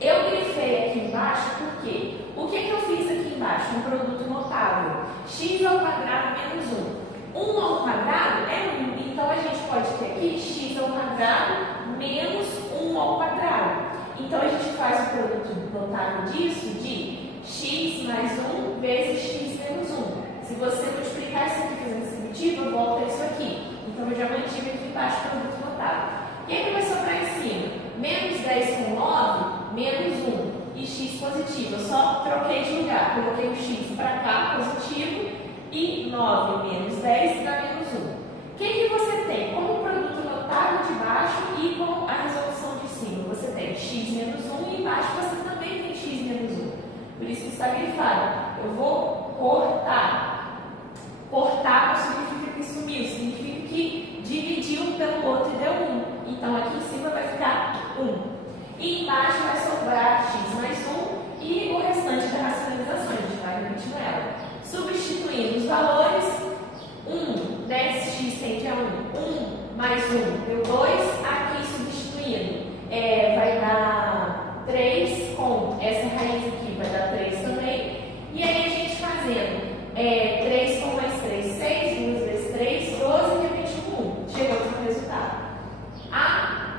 Eu grifei aqui embaixo porque o que eu fiz aqui embaixo? Um produto notável. X ao quadrado menos 1. 1 ao quadrado é 1. Então a gente pode ter aqui x ao quadrado menos 1 ao quadrado. Então a gente faz o produto notável disso de x mais 1 vezes x menos 1. Se você multiplicar isso aqui fazendo esse divisível, volta isso aqui. Então eu já mantive aqui embaixo o produto notável. O que vai sobrar em cima? Menos 10 com 9, menos 1. E x positivo. Eu só troquei de lugar. Coloquei o x para cá, positivo. E 9 menos 10 dá menos 1. O que você tem? Como produto notável de baixo e com a resolução de cima. Você tem x menos 1 e embaixo você também tem x menos 1. Por isso que está grifado. Eu vou cortar. Cortar não significa que sumiu, significa que dividiu pelo outro e deu 1. Então aqui em cima vai ficar 1. E embaixo vai sobrar x mais 1 e o restante da racionalização. A gente vai repetindo ela. Substituindo os valores, 1, 10x tende a 1. 1 mais 1 deu 2. Aqui substituindo, vai dar 3 com essa raiz aqui, vai dar 3 também. E aí a gente fazendo 3 com mais 3, 6, 2 vezes 3, 12, e 21, 1. Chegou no resultado. A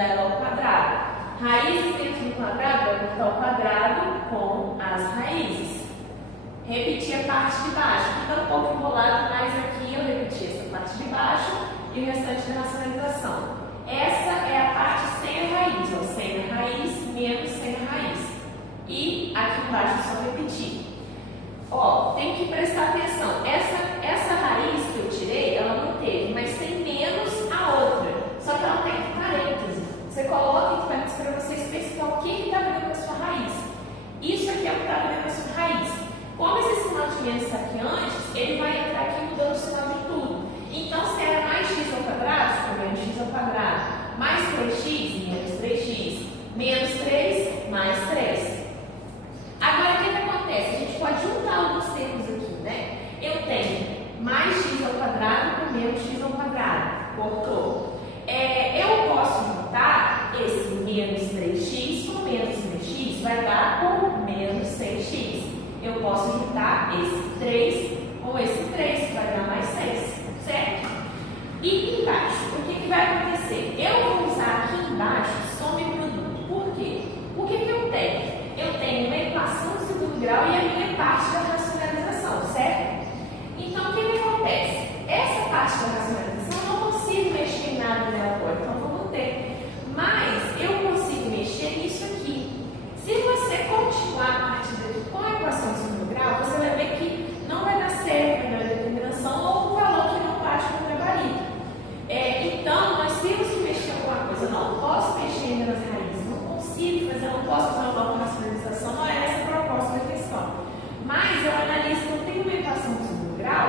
mudar ela ao quadrado. Raízes dentro do quadrado vai botar o quadrado com as raízes. Repetir a parte de baixo. Fica um pouco enrolado, mas aqui eu repeti essa parte de baixo e o restante da racionalização. Essa é a parte sem a raiz, ó, sem a raiz menos sem a raiz. E aqui embaixo é só repetir. Ó, tem que prestar atenção. Essa raiz que eu tirei, ela não teve, mas tem menos a outra. Só que ela tem parêntese. Você coloca entre parênteses para você especificar o que está vindo na sua raiz. Isso aqui é o que está vindo na sua raiz. Como esse sinal de menos está aqui antes, ele vai entrar aqui mudando o sinal de tudo. Então, se era mais x ao quadrado, fica menos x ao quadrado. Mais 3x, menos 3x. Menos 3, mais 3. Agora, o que acontece? A gente pode juntar alguns termos aqui, né? Eu tenho mais x ao quadrado com menos x ao quadrado. Cortou. Eu posso juntar esse menos 3x com menos 3x, vai dar por menos 6x. Eu posso juntar esse 3 com esse 3, que vai dar mais 6, certo? E embaixo, o que vai acontecer? Eu vou usar aqui embaixo soma e produto. Por quê? O que eu tenho? Eu tenho uma equação de segundo grau e a minha parte da racionalização, certo? Então, o que acontece? Essa parte da racionalização eu não consigo mexer em nada nela agora, então eu vou manter. Mas eu consigo mexer nisso aqui. Se você continuar a partir daqui com a equação de segundo grau, você vai ver que não vai dar certo, vai dar determinação ou um valor que não bate com o gabarito. Então, nós temos que mexer em alguma coisa. Eu não posso mexer ainda nas raízes, não consigo fazer, eu não posso usar uma nova racionalização, não é essa a proposta da questão. Mas eu analiso que eu tenho uma equação de segundo grau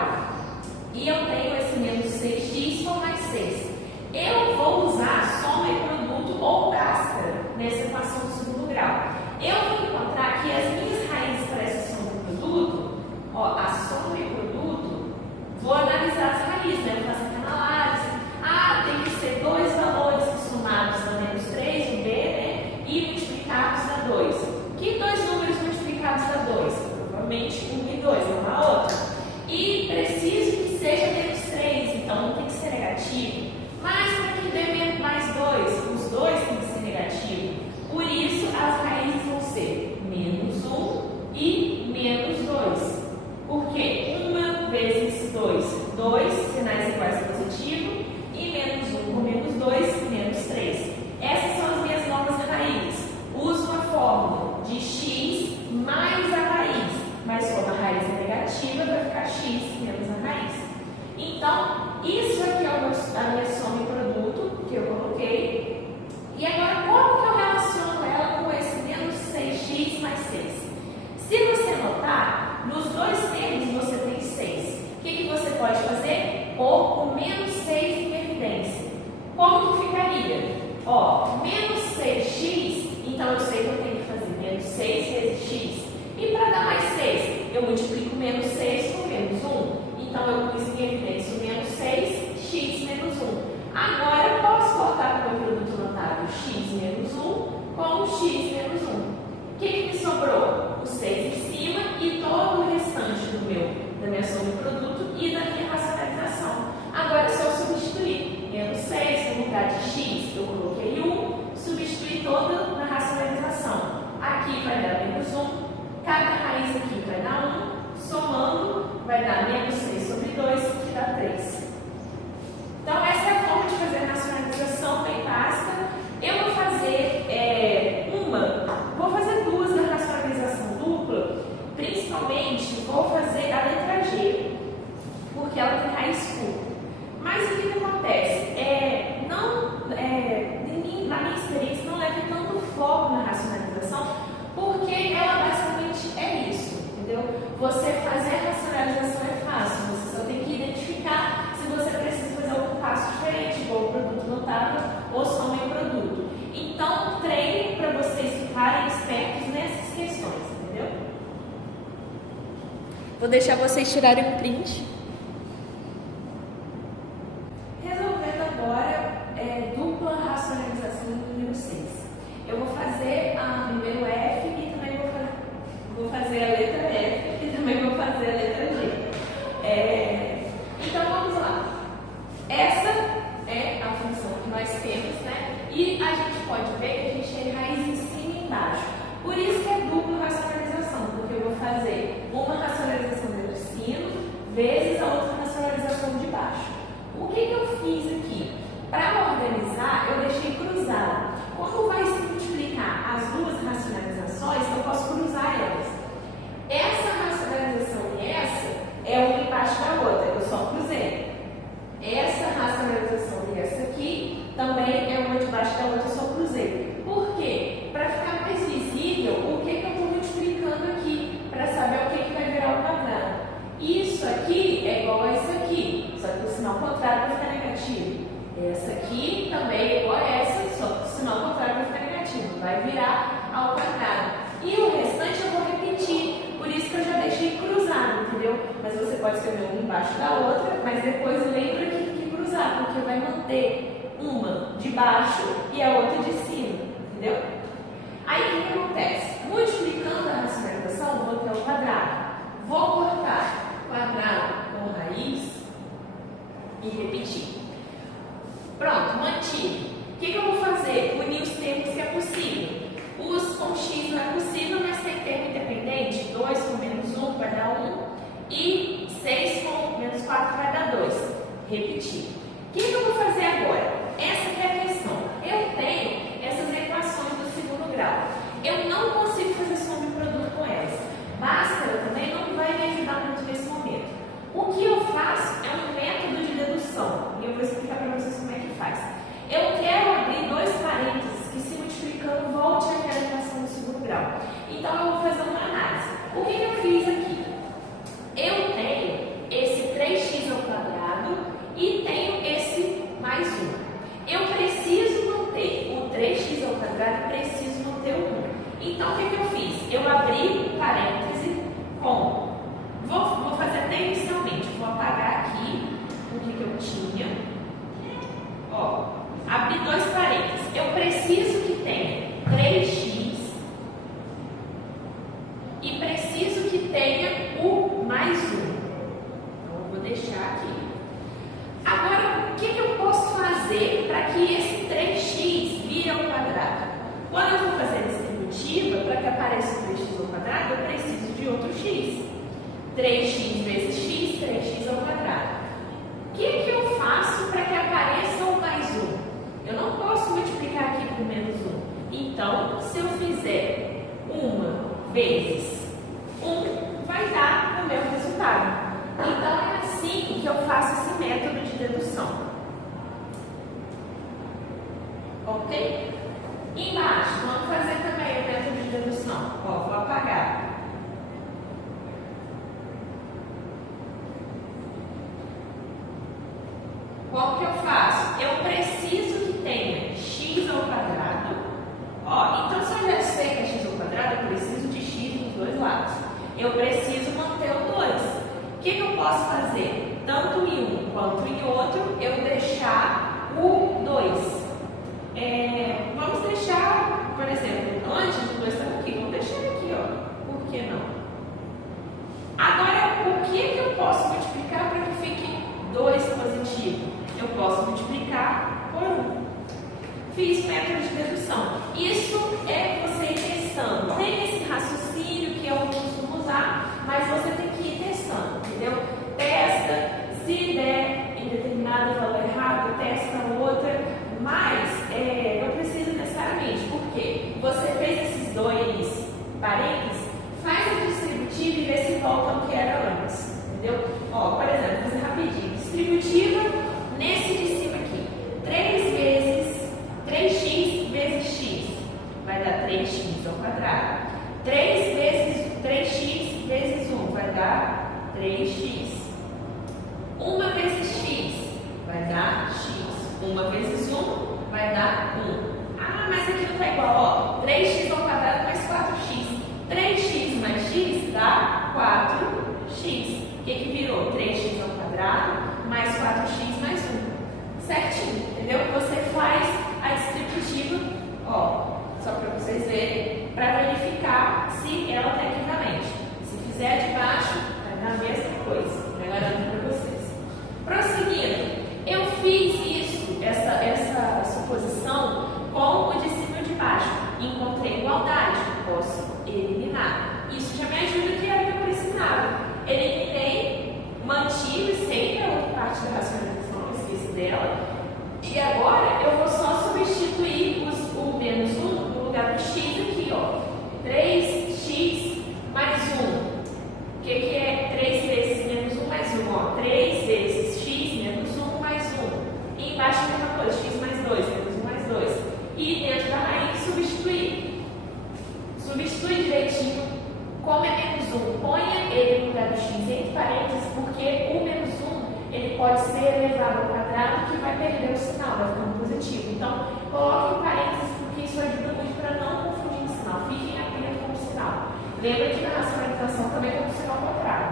e eu tenho esse menos 6x com mais 6. Eu vou usar soma e produto ou cáscara nessa equação de segundo grau. Eu vou encontrar que as minhas raízes para essa soma e produto, ó, a soma e produto, vou analisar as raízes, né? Vou fazer aquela análise. Tem que ser dois valores que somados dá menos 3, o b, né? E multiplicados dá 2. Que dois números multiplicados dá 2? Provavelmente 1 e 2, não a outra. E preciso que seja menos 3, então não tem que ser negativo. Mas para que dê mais 2, os dois têm que ser negativos. Por isso, as raízes vão ser menos 1 e menos 2. Por quê? 1 vezes 2, 2 sinais iguais positivo, e menos 1 com menos 2, menos 3. Essas são as minhas novas raízes. Uso a fórmula de x mais a raiz, mas como a raiz é negativa, vai ficar x menos a raiz. Então, isso aqui é a minha soma e produto que eu coloquei. E agora, como que eu relaciono ela com esse menos 6x mais 6? Se você notar, nos dois termos você tem 6. O que você pode fazer? Pôr o menos 6 em evidência. Como que ficaria? Ó, menos 6x, então eu sei que eu tenho que fazer menos 6 vezes x. E para dar mais 6, eu multiplico menos 6 com menos 1. Então eu pus em evidência o menos 6, x menos 1. Agora eu posso cortar para o meu produto notável x menos 1 com x menos 1. O que me sobrou? O 6 em cima e todo o restante da minha soma de produto e da minha racionalização. Agora, se eu substituir menos 6 no lugar de x, eu coloquei 1, substituir toda na racionalização. Aqui vai dar menos 1, cada raiz aqui vai dar 1, somando vai dar menos 6 sobre 2, que dá 3. Então, essa é a forma de fazer a racionalização bem básica. Eu vou fazer duas da racionalização dupla, principalmente vou fazer a letra G, porque ela tem raiz curta. Mas o que acontece? Na minha experiência, não leva tanto foco na racionalização, porque ela basicamente é isso, entendeu? Você fazer a racionalização é fácil, você só tem que identificar se você precisa fazer algum passo diferente, igual produto notável ou soma em produto. Então, treine para vocês ficarem espertos nessas questões, entendeu? Vou deixar vocês tirarem um print. Resolvendo agora dupla racionalização do número 6. Eu vou fazer a número F e também vou fazer a letra F e também vou fazer a letra G. Então vamos lá. Essa é a função que nós temos, né? E a gente mas você pode escrever uma embaixo da outra, mas depois lembra que tem que cruzar, porque vai manter uma de baixo e a outra de cima, entendeu? Aí o que acontece? Multiplicando a racionalização, vou ter o quadrado. Vou cortar quadrado com raiz e repetir. Pronto, mantive. O que eu vou fazer? Unir os termos que é possível. Os com x não é possível, mas tem termo independente. 2 com menos 1 vai dar 1. E 6 com menos 4 vai dar 2. Repetir. O que eu vou fazer agora? Essa que é a questão. Eu tenho essas equações do segundo grau. Eu não consigo fazer soma e produto com elas. Bhaskara também não vai me ajudar muito nesse momento. O que eu faço é um método de dedução. E eu vou explicar para vocês como é que faz. Eu quero abrir dois parênteses que, se multiplicando, volte àquela equação do segundo grau. Então, eu vou fazer uma análise. O que eu fiz aqui? Eu tenho esse 3x ao quadrado e tenho esse mais 1. Eu preciso manter o 3x ao quadrado e preciso manter o 1. Então, o que eu fiz? Eu abri parêntese com... Vou fazer até inicialmente. Vou apagar aqui o que eu tinha. Ó, abri dois parênteses. Eu preciso que tenha 3x e preciso que tenha o mais 1. Então, eu vou deixar aqui. Agora, o que eu posso fazer para que esse 3x vire ao quadrado? Quando eu vou fazer a distributiva, para que apareça o 3x ao quadrado, eu preciso de outro x. 3x vezes x, 3x ao quadrado. O que eu faço para que apareça o mais 1? Eu não posso multiplicar aqui por menos 1. Então, se eu fizer 1 vezes 1, vai dar o meu resultado. Então, é assim que eu faço esse método de dedução. Ok? Embaixo, vamos fazer também o método de dedução. Ó, vou apagar. Como que eu faço? Eu preciso que tenha x ao quadrado. Ó, então, se eu já sei que é x ao quadrado, eu preciso de x nos dois lados. Eu preciso manter o 2. O que eu posso fazer? Tanto em um quanto em outro, eu deixar o 2. Vamos deixar, por exemplo, antes do 2 estava aqui. Vamos deixar ele aqui, ó. Por que não? Agora, o que eu posso multiplicar para que fique 2 positivo? Eu posso multiplicar por 1. Fiz método de dedução. Isso é você ir testando. Tem esse raciocínio que eu costumo usar, mas você tem que ir testando, entendeu? Testa, se der em determinado valor errado, testa outra, mas não precisa necessariamente, porque você fez esses dois parênteses, faz a distributiva e vê se volta ao que era antes, entendeu? Ó, por exemplo, vou fazer rapidinho. Distributiva nesse de cima aqui. 3x vezes x vai dar 3x ao quadrado. 3 vezes 3x vezes 1 vai dar 3x. 1 vezes x vai dar x. 1 vezes 1 vai dar 1. Ah, mas aqui não está igual, ó. 3x ao quadrado mais 4x. 3x mais x dá 4x. O que virou? 3x ao quadrado mais 4x mais 1. Certinho, entendeu? Você faz a distributiva, ó, só para vocês verem, para verificar se ela está equivalente. Se fizer de baixo, vai dar a mesma coisa. Melhorando para vocês. Prosseguindo, eu fiz isso, essa suposição com o de cima e o de baixo. Encontrei igualdade, posso eliminar. Isso já me ajuda, que era o que eu precisava. Eliminei, mantive sempre a outra parte da racionalização, não esqueci dela. E agora eu vou só substituir o menos 1 no lugar do x aqui, ó. 3x mais 1. O que é 3 vezes menos 1 mais 1? Ó, 3 vezes x menos 1 mais 1. E embaixo a mesma coisa, x mais 2, menos 1 mais 2. E dentro da raiz substituir. Substitui direitinho. Como é menos 1, ponha ele no lugar do x entre parênteses, porque o menos 1 ele pode ser elevado ao quadrado, que vai perder o sinal, vai ficar positivo. Então, coloque em parênteses, porque isso ajuda muito para não confundir o sinal. Fiquem atentos com o sinal. Lembra que na racionalização também tem o sinal contrário.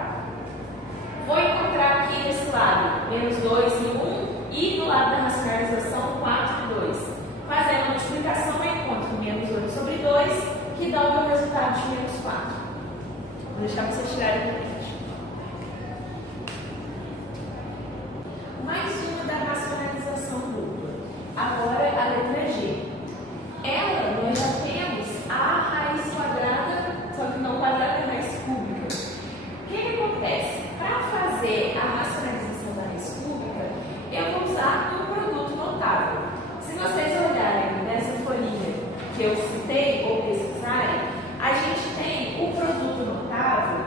acontece? Para fazer a racionalização da raiz cúbica, eu vou usar um produto notável. Se vocês olharem nessa folhinha que eu citei ou pesquisarem, a gente tem o produto notável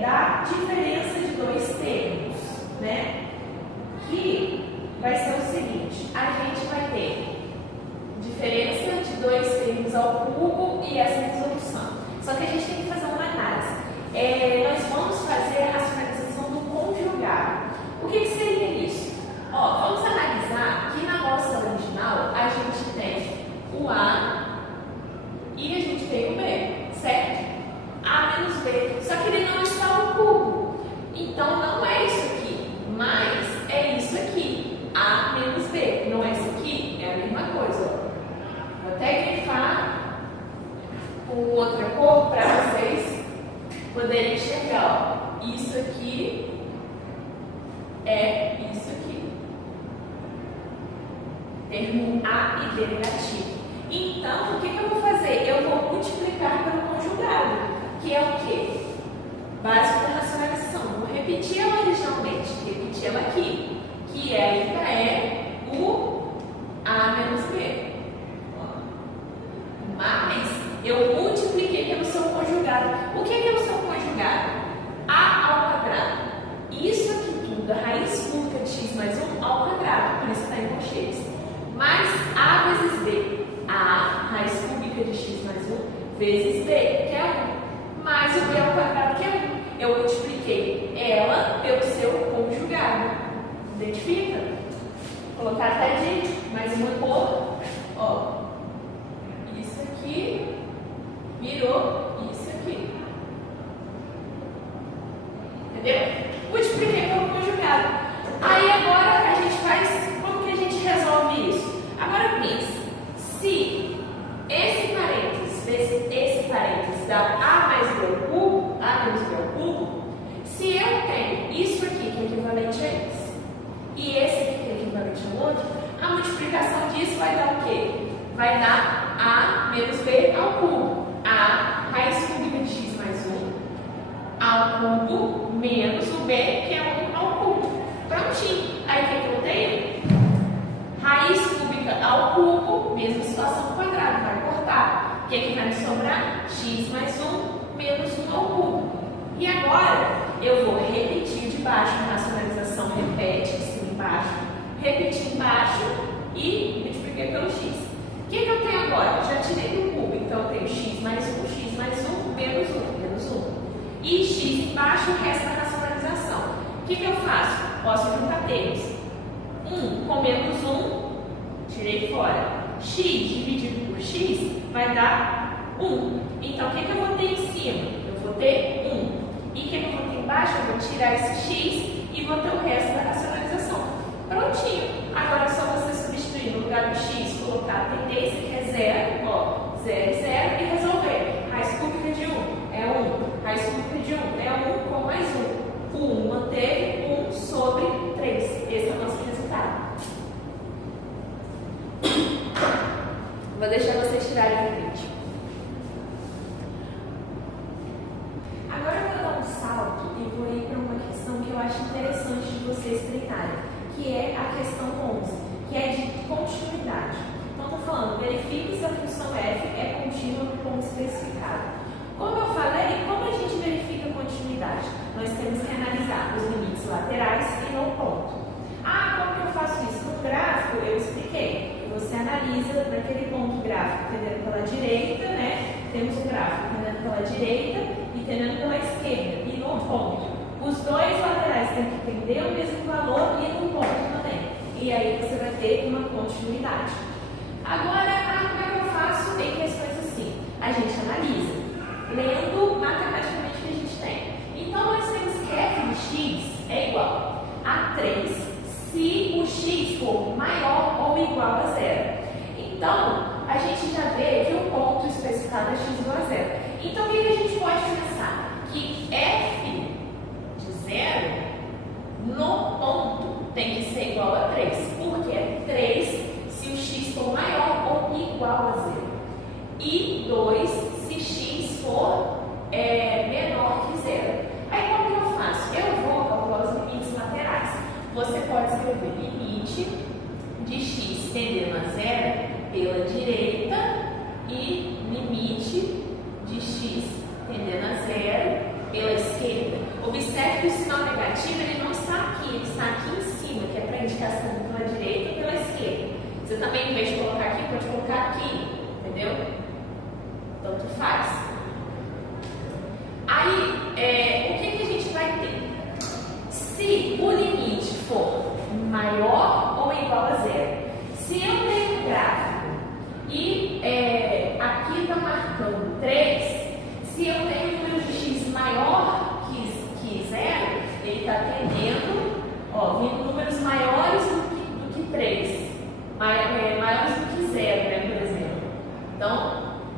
da diferença de dois termos, né? Que vai ser o seguinte: a gente vai ter diferença de dois termos ao cubo e essa resolução. Só que a gente tem que fazer uma análise. Nós vamos fazer a racionalização do conjugado. O que seria isso? Vamos analisar que na nossa original a gente tem o A e a gente tem o B, certo? A menos B. Só que ele não está ao cubo. Então não é isso aqui, mas é isso aqui. A menos B. Não é isso aqui? É a mesma coisa. Vou até grifar com outra cor para vocês poderem enxergar. Isso aqui é isso aqui. Termo A e B negativo. Então, o que eu vou fazer? Eu vou multiplicar pelo conjugado, que é o quê? Básico da racionalização. Vou repetir ela originalmente, repetir ela aqui, que ainda é o A menos B. Mas eu multipliquei pelo seu conjugado. O que é o seu conjugado? A ao quadrado. Isso aqui tudo, a raiz cúbica de x mais 1 ao quadrado, por isso está em colchetes. Mais A vezes B. A raiz cúbica de x mais 1 vezes B, que é 1. Mais o B ao quadrado, que é 1. Eu multipliquei ela pelo seu conjugado. Identifica? Vou colocar até de mais uma cor. Isso aqui virou isso aqui. Entendeu? Multipliquei pelo conjugado. Aí agora a gente faz, como que a gente resolve isso? Agora pensa, se esse parênteses dá A mais B ao cubo, A menos B ao cubo, se eu tenho isso aqui que é equivalente a esse, e esse aqui que é equivalente ao outro, a multiplicação disso vai dar o quê? Vai dar A menos B ao cubo. A raiz cúbica de x mais 1 ao cubo menos o B, que é 1 ao cubo. Prontinho. Aí o que eu tenho? Raiz cúbica ao cubo, mesma situação do quadrado, vai cortar. O que vai me sobrar? X mais 1 menos 1 ao cubo. E agora eu vou repetir de baixo, a racionalização repete em cima e embaixo, repetir embaixo e multipliquei pelo x. O que eu tenho agora? Já tirei do cubo, então eu tenho x mais 1 menos 1. E x embaixo, o resto da racionalização. O que eu faço? Posso juntar termos. 1 com menos 1, tirei fora. X dividido por x vai dar 1. Então, o que eu vou ter em cima? Eu vou ter 1. E o que eu vou ter embaixo? Eu vou tirar esse x e vou ter o resto da racionalização. Prontinho. Agora é só você substituir no lugar do x, colocar a tendência que é 0, 0, 0 e resolver. Raiz cúbica de 1 é 1. Raiz cúbica de 1 é 1 com mais 1. O 1 manteve 1 sobre 3. Esse é o nosso resultado. Vou deixar vocês tirarem o print. Agora eu vou dar um salto e vou ir para uma questão que eu acho interessante de vocês treinarem, que é a questão 11, que é de continuidade. Então, estou falando, verifique se a função f é contínua no ponto especificado. Como eu falei, como a gente verifica a continuidade? Nós temos que analisar os limites laterais e no ponto. Como que eu faço isso? No gráfico, eu expliquei. Você analisa naquele ponto gráfico, tendendo pela direita, né? Temos o gráfico tendendo pela direita e tendendo pela esquerda. E no ponto. Os dois laterais têm que tender o mesmo valor e no ponto também. E aí você vai ter uma continuidade. Agora, como é que eu faço em questões assim? A gente analisa, lendo matematicamente o que a gente tem. Então, nós temos que f de x é igual a 3 se o x for maior ou igual a 0. Então, a gente já vê que o ponto especificado é x igual a 0. Então, o que a gente pode pensar? Que f de 0 no ponto tem que ser igual a 3. Porque é 3 se o x for maior ou igual a 0. E 2 se x for menor que 0. Aí, como que que o sinal negativo ele não está aqui, ele está aqui em cima, que é para indicar se está pela direita ou pela esquerda. Você também, em vez de colocar aqui, pode colocar aqui, entendeu? Tanto faz. Aí, o que a gente vai ter? Se o limite for maior ou igual a zero, se eu tenho um gráfico e aqui está marcando 3, se eu tenho um número de x maior que zero, ele está tendendo, vindo números maiores do que 3, maiores do que zero, né, por exemplo. Então,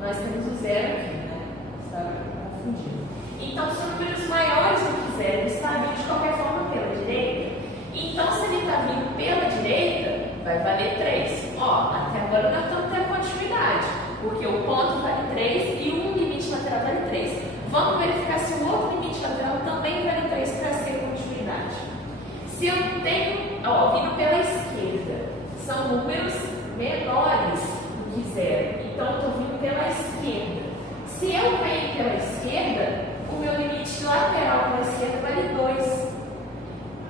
nós temos o zero aqui, né? Está confundido. Então, se números maiores do que zero, ele está vindo de qualquer forma pela direita. Então, se ele está vindo pela direita, vai valer 3. Até agora nós estamos tendo continuidade, porque o ponto vale 3 e um limite lateral vale 3. Vamos verificar se o outro limite lateral também vale 3 para ser continuidade. Se eu tenho, vindo pela esquerda, são números menores do que zero. Então, eu estou vindo pela esquerda. Se eu venho pela esquerda, o meu limite lateral para a esquerda vale 2.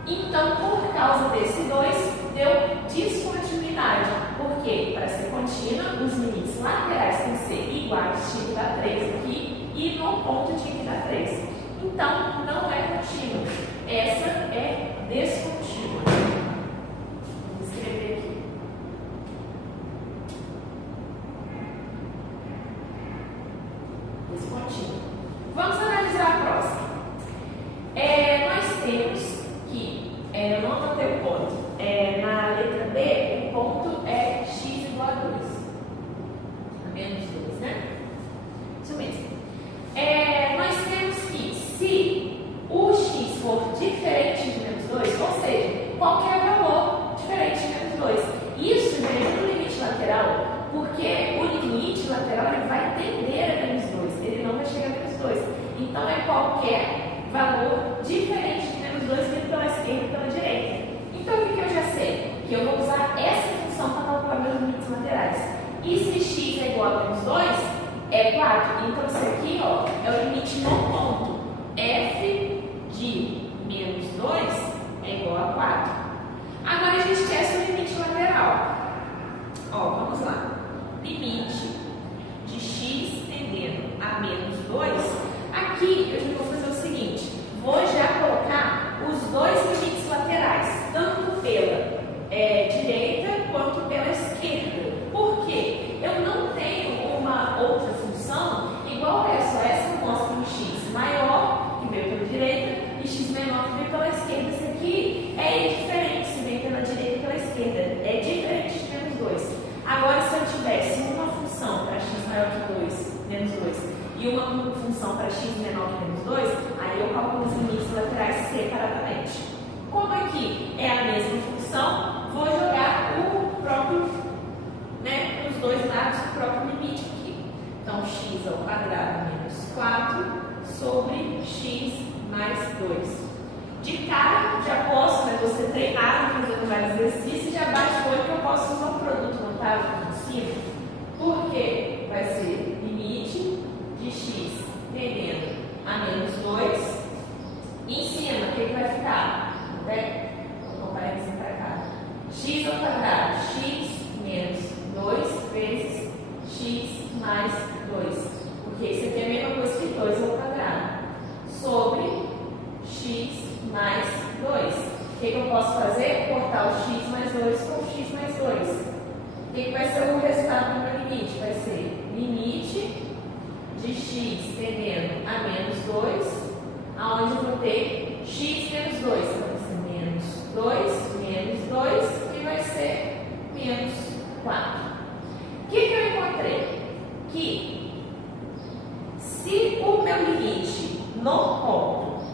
Então, por causa desse 2, deu descontinuidade. Porque, para ser contínua, os limites laterais têm que ser iguais, tinha que dar 3 aqui, e no ponto tinha que dar 3. Então, não é contínua. Essa é descontínua. Vou escrever aqui. Descontínua. Vamos analisar a próxima. Nós temos que, eu não anotei o ponto, na letra B, o ponto é x igual a 2. A menos 2, né? Isso mesmo. Nós temos que, se o x for diferente de menos 2, ou seja, qualquer valor diferente de menos 2, isso vem no limite lateral, porque o limite lateral ele vai tender a menos 2, ele não vai chegar a menos 2. Então, é qualquer valor diferente de menos 2 vindo pela esquerda e pela direita. Então, o que eu já sei? Que eu vou usar essa função para calcular meus limites laterais. E se x é igual a menos 2, é 4. Então, isso aqui é o limite no ponto. F de menos 2 é igual a 4. Agora, a gente testa o limite lateral. Vamos lá. Limite de x tendendo a menos 2. Aqui, eu já vou fazer o seguinte. Vou já colocar os dois limites laterais, tanto pela direita quanto pela esquerda. Por quê? Eu não tenho uma outra função igual essa. Essa mostra um x maior, que veio pela direita, e x menor, que veio pela esquerda. Esse aqui é diferente se vem pela direita e pela esquerda. É diferente de menos 2. Agora, se eu tivesse uma função para x maior que 2, menos 2, e uma função para x menor que menos 2, aí eu calculo os limites laterais separadamente. Como aqui é a mesma função, vou jogar o próprio, os dois lados do próprio limite aqui. Então, x ao quadrado menos 4 sobre x mais 2. De cara, já posso, você treinar fazendo vários exercícios, já bate o olho que eu posso usar o produto notável aqui em cima. Por quê? Vai ser limite de x tendendo a menos 2. Em cima, o que vai ficar? Vou comparar isso para cá. X ao quadrado, x menos 2 vezes x mais 2. Porque isso aqui é a mesma coisa que 2 ao quadrado. Sobre x mais 2. O que eu posso fazer? Cortar o x mais 2 com o x mais 2. O que vai ser o resultado do meu limite? Vai ser limite de x tendendo a menos 2, aonde eu vou ter x menos 2. Então, vai ser menos 2, menos 2, e vai ser menos 4. O que eu encontrei? Que se o meu limite no ponto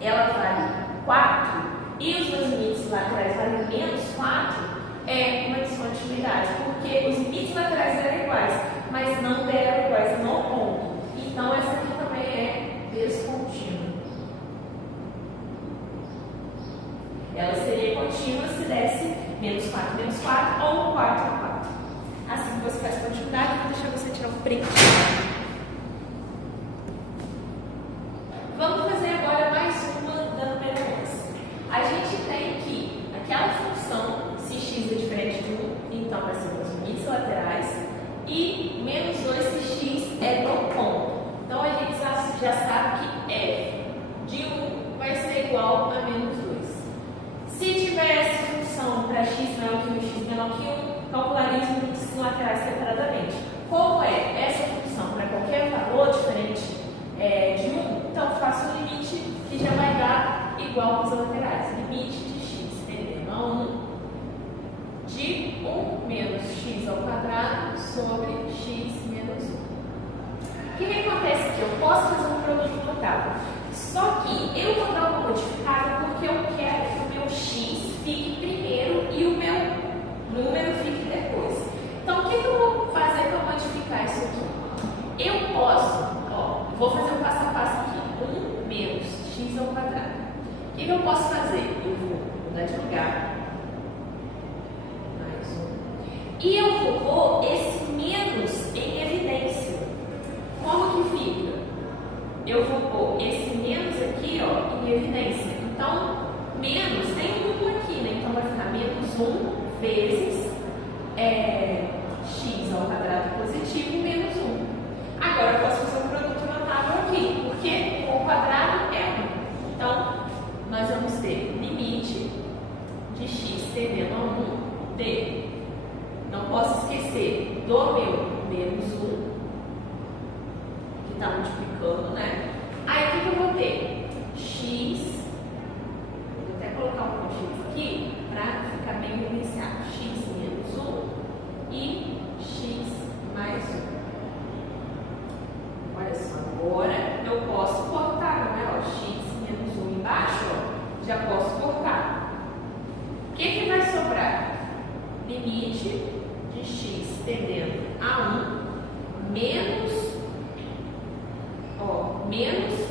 ela vale 4 e os meus limites laterais valem menos 4, é uma descontinuidade, porque os limites laterais eram iguais, mas não eram iguais no ponto. Então, essa aqui também é descontínua. Ela seria contínua se desse menos 4 ou 4 a 4. Assim que você faz continuidade, vou deixar você tirar um print. Vamos fazer agora mais uma igual a menos 2. Se tivesse função para x maior que 1 e x menor que 1, calcularia os limites laterais separadamente. Como é essa função para qualquer valor diferente de 1, então faço o limite que já vai dar igual aos laterais. Limite de x tendendo a 1 de 1 menos x ao quadrado sobre x menos 1. O que acontece aqui? Eu posso fazer um produto notável, só que eu vou dar uma modificada porque eu quero que o meu x fique primeiro e o meu número fique depois. Então, o que eu vou fazer para modificar isso aqui? Eu posso, vou fazer um passo a passo aqui, 1 menos x ao quadrado. O que eu posso fazer? Eu vou mudar de lugar, mais 1, e eu vou pôr esse menos em evidência. Como que fica? Eu vou pôr esse menos aqui, em evidência. Então, menos tem 1 aqui, né? Então, vai ficar menos 1 vezes x ao quadrado positivo menos 1. Agora, eu posso fazer um produto notável aqui, porque o quadrado é 1. Então, nós vamos ter limite de x tendendo a 1 de... Não posso esquecer do meu menos 1, que está multiplicando, né? Aí, o que eu vou ter? X, vou até colocar um x aqui, para ficar bem evidenciado. X menos 1 e x mais 1. Olha só, agora eu posso cortar, né? X menos 1 embaixo, já posso cortar. O que vai sobrar? Limite de x tendendo a 1 menos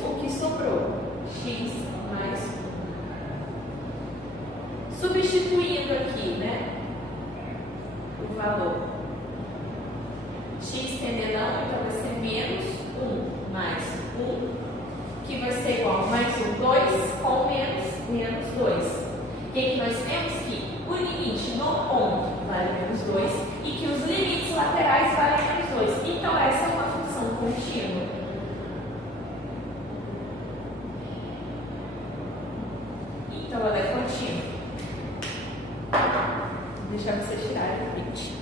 o que sobrou, x mais 1. Substituindo aqui, né, o valor, x tendendo a 1, então vai ser menos 1 mais 1, que vai ser igual a mais 1, 2, com menos 2. O que nós temos? Que o limite no ponto vale menos 2 e que os limites laterais valem menos 2. Então, essa é uma função contínua. Então, ela é contínua. Vou deixar você tirar o print.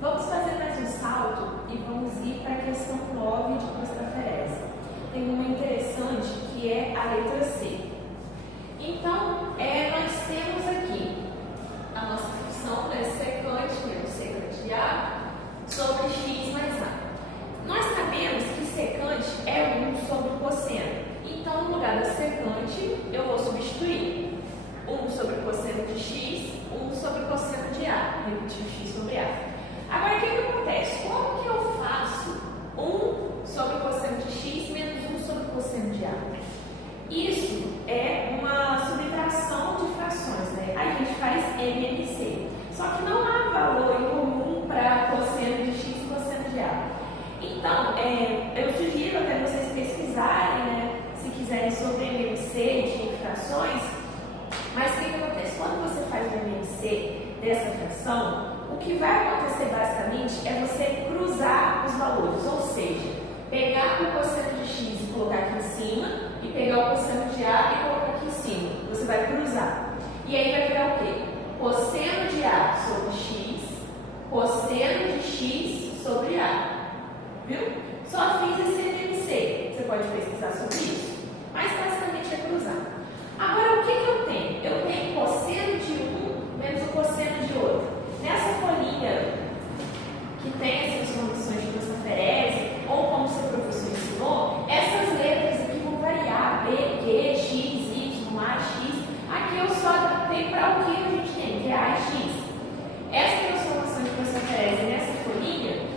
Vamos fazer mais um salto e vamos ir para a questão 9 de Prostaferese. Tem uma interessante que é a letra C. Então, nós temos aqui a nossa função, né, secante menos secante de A sobre x mais A. Nós sabemos que secante é 1 sobre o cosseno. Então, no lugar da secante, eu vou substituir 1 sobre o cosseno de x, 1 sobre o cosseno de A. Repetir o x sobre A. Agora, o que acontece? Como que eu faço 1 sobre o cosseno de x menos 1 sobre o cosseno de A? Isso é uma subtração de frações, né? A gente faz MMC. Só que não há valor em comum para cosseno de x e cosseno de A. Então, eu sugiro até vocês pesquisarem, né, se quiserem, sobre MMC de frações. Mas o que acontece? Quando você faz o MMC dessa fração, o que vai acontecer basicamente é você cruzar os valores, ou seja, pegar o cosseno de x e colocar aqui em cima, e pegar o cosseno de A e colocar aqui em cima. Você vai cruzar. E aí vai virar o quê? Cosseno de A sobre x, cosseno de x sobre A. Viu? Só fiz esse MMC. Você pode pesquisar sobre isso. Mas basicamente é cruzar. Agora, o que eu tenho? Eu tenho cosseno de um menos o cosseno de outro. Nessa folhinha que tem essas condições de Prostaferese, ou como o seu professor ensinou, essas letras aqui vão variar. B, Q, X, Y, A, X. Aqui eu só adaptei para o que a gente tem, que é A e X. Essa transformação de Prostaferese nessa folhinha,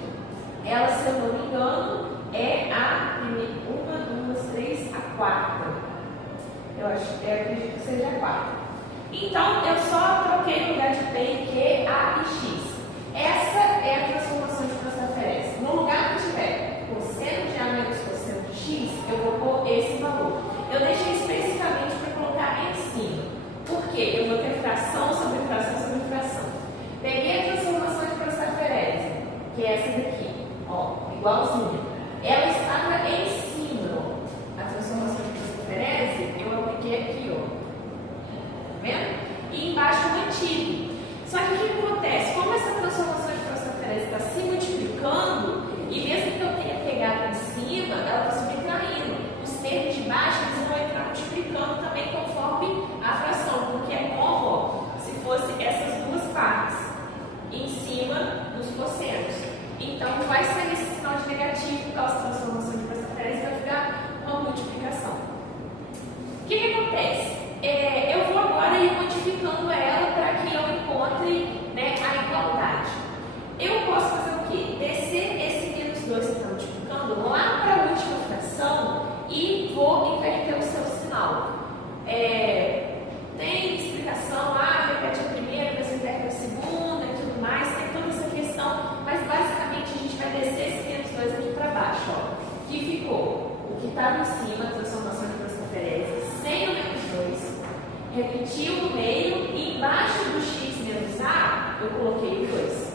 ela, se eu não me engano, é a 1, 2, 3, a 4. Eu acredito que seja a 4. Então, eu só troquei no lugar de P, Q, A e X. Essa é a transformação de Prostaferese. No lugar que tiver cosseno de A menos cosseno de X, eu vou pôr esse valor. Eu deixei especificamente para colocar em cima. Por quê? Eu vou ter fração sobre fração sobre fração. Peguei a transformação de Prostaferese, que é essa daqui, ó, igualzinha. Ela estava em que estava em cima, a transformação de Prostoferese, sem o menos 2, repetiu no meio e embaixo do x menos a, eu coloquei o 2.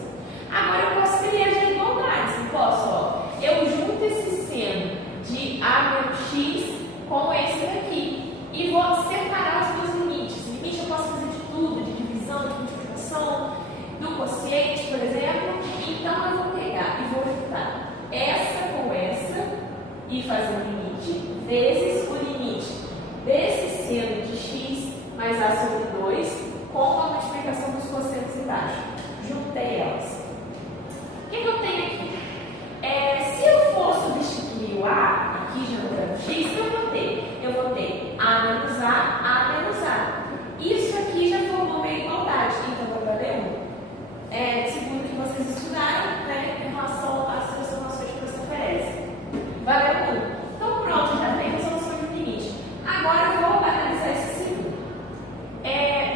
Agora eu posso criar as igualdades, não posso? Ó, eu junto esse seno de a menos x com esse daqui e vou separar os meus limites. Limite eu posso fazer de tudo, de divisão, de multiplicação, do quociente, por exemplo. Então eu vou pegar e vou juntar essa com essa e fazer o limite vezes o limite desse seno de x mais a sobre 2 com a multiplicação dos cossenos embaixo. Juntei elas. O que eu tenho aqui? Se eu for substituir o a, aqui já no grafo x, o que eu vou ter? Eu vou ter a menos a. Isso aqui já formou uma igualdade, então vai valer 1. Segundo o que vocês estudaram, né, em relação às transformações de Prostoferese. Valeu 1. Então pronto, já tem resolução de limite. Agora eu vou analisar esse segundo.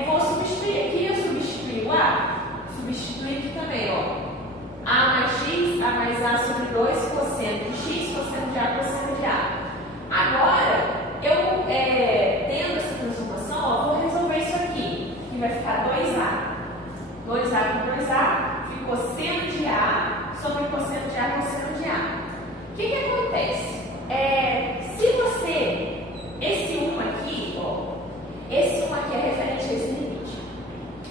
Vou substituir aqui, eu substituí o a, substituir aqui também, ó. A mais x, a mais a sobre 2, cosseno de x, cosseno de a, cosseno de a. Agora, eu, tendo essa transformação, ó, vou resolver isso aqui, que vai ficar 2a. 2a com 2a, ficou seno de a sobre cosseno de a, cosseno de a. O que acontece? Se você, esse 1 aqui, ó, esse 1 aqui é referente a esse limite.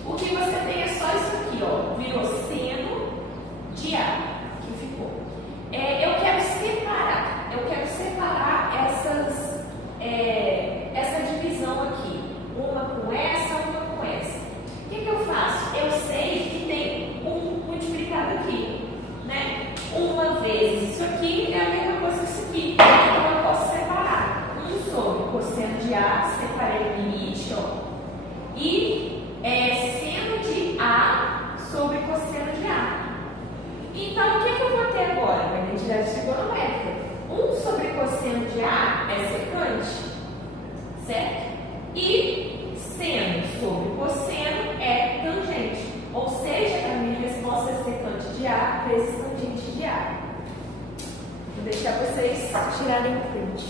O que você tem é só isso aqui, ó, virou seno de a, que ficou. Eu quero separar essa divisão aqui, uma com essa, uma com essa. O que eu faço? Eu sei que tem um multiplicado aqui, né? Uma vez isso aqui é a mesma coisa que isso aqui. Então eu posso separar 1 sobre cosseno de a, separei o limite, ó, e seno de a sobre cosseno de a. Então, o que eu vou ter agora? Uma identidade trigonométrica. 1 sobre cosseno de a é secante, certo? E seno sobre cosseno é tangente. Ou seja, a minha resposta é secante de a vezes tangente de a. Vou deixar vocês tirarem o print.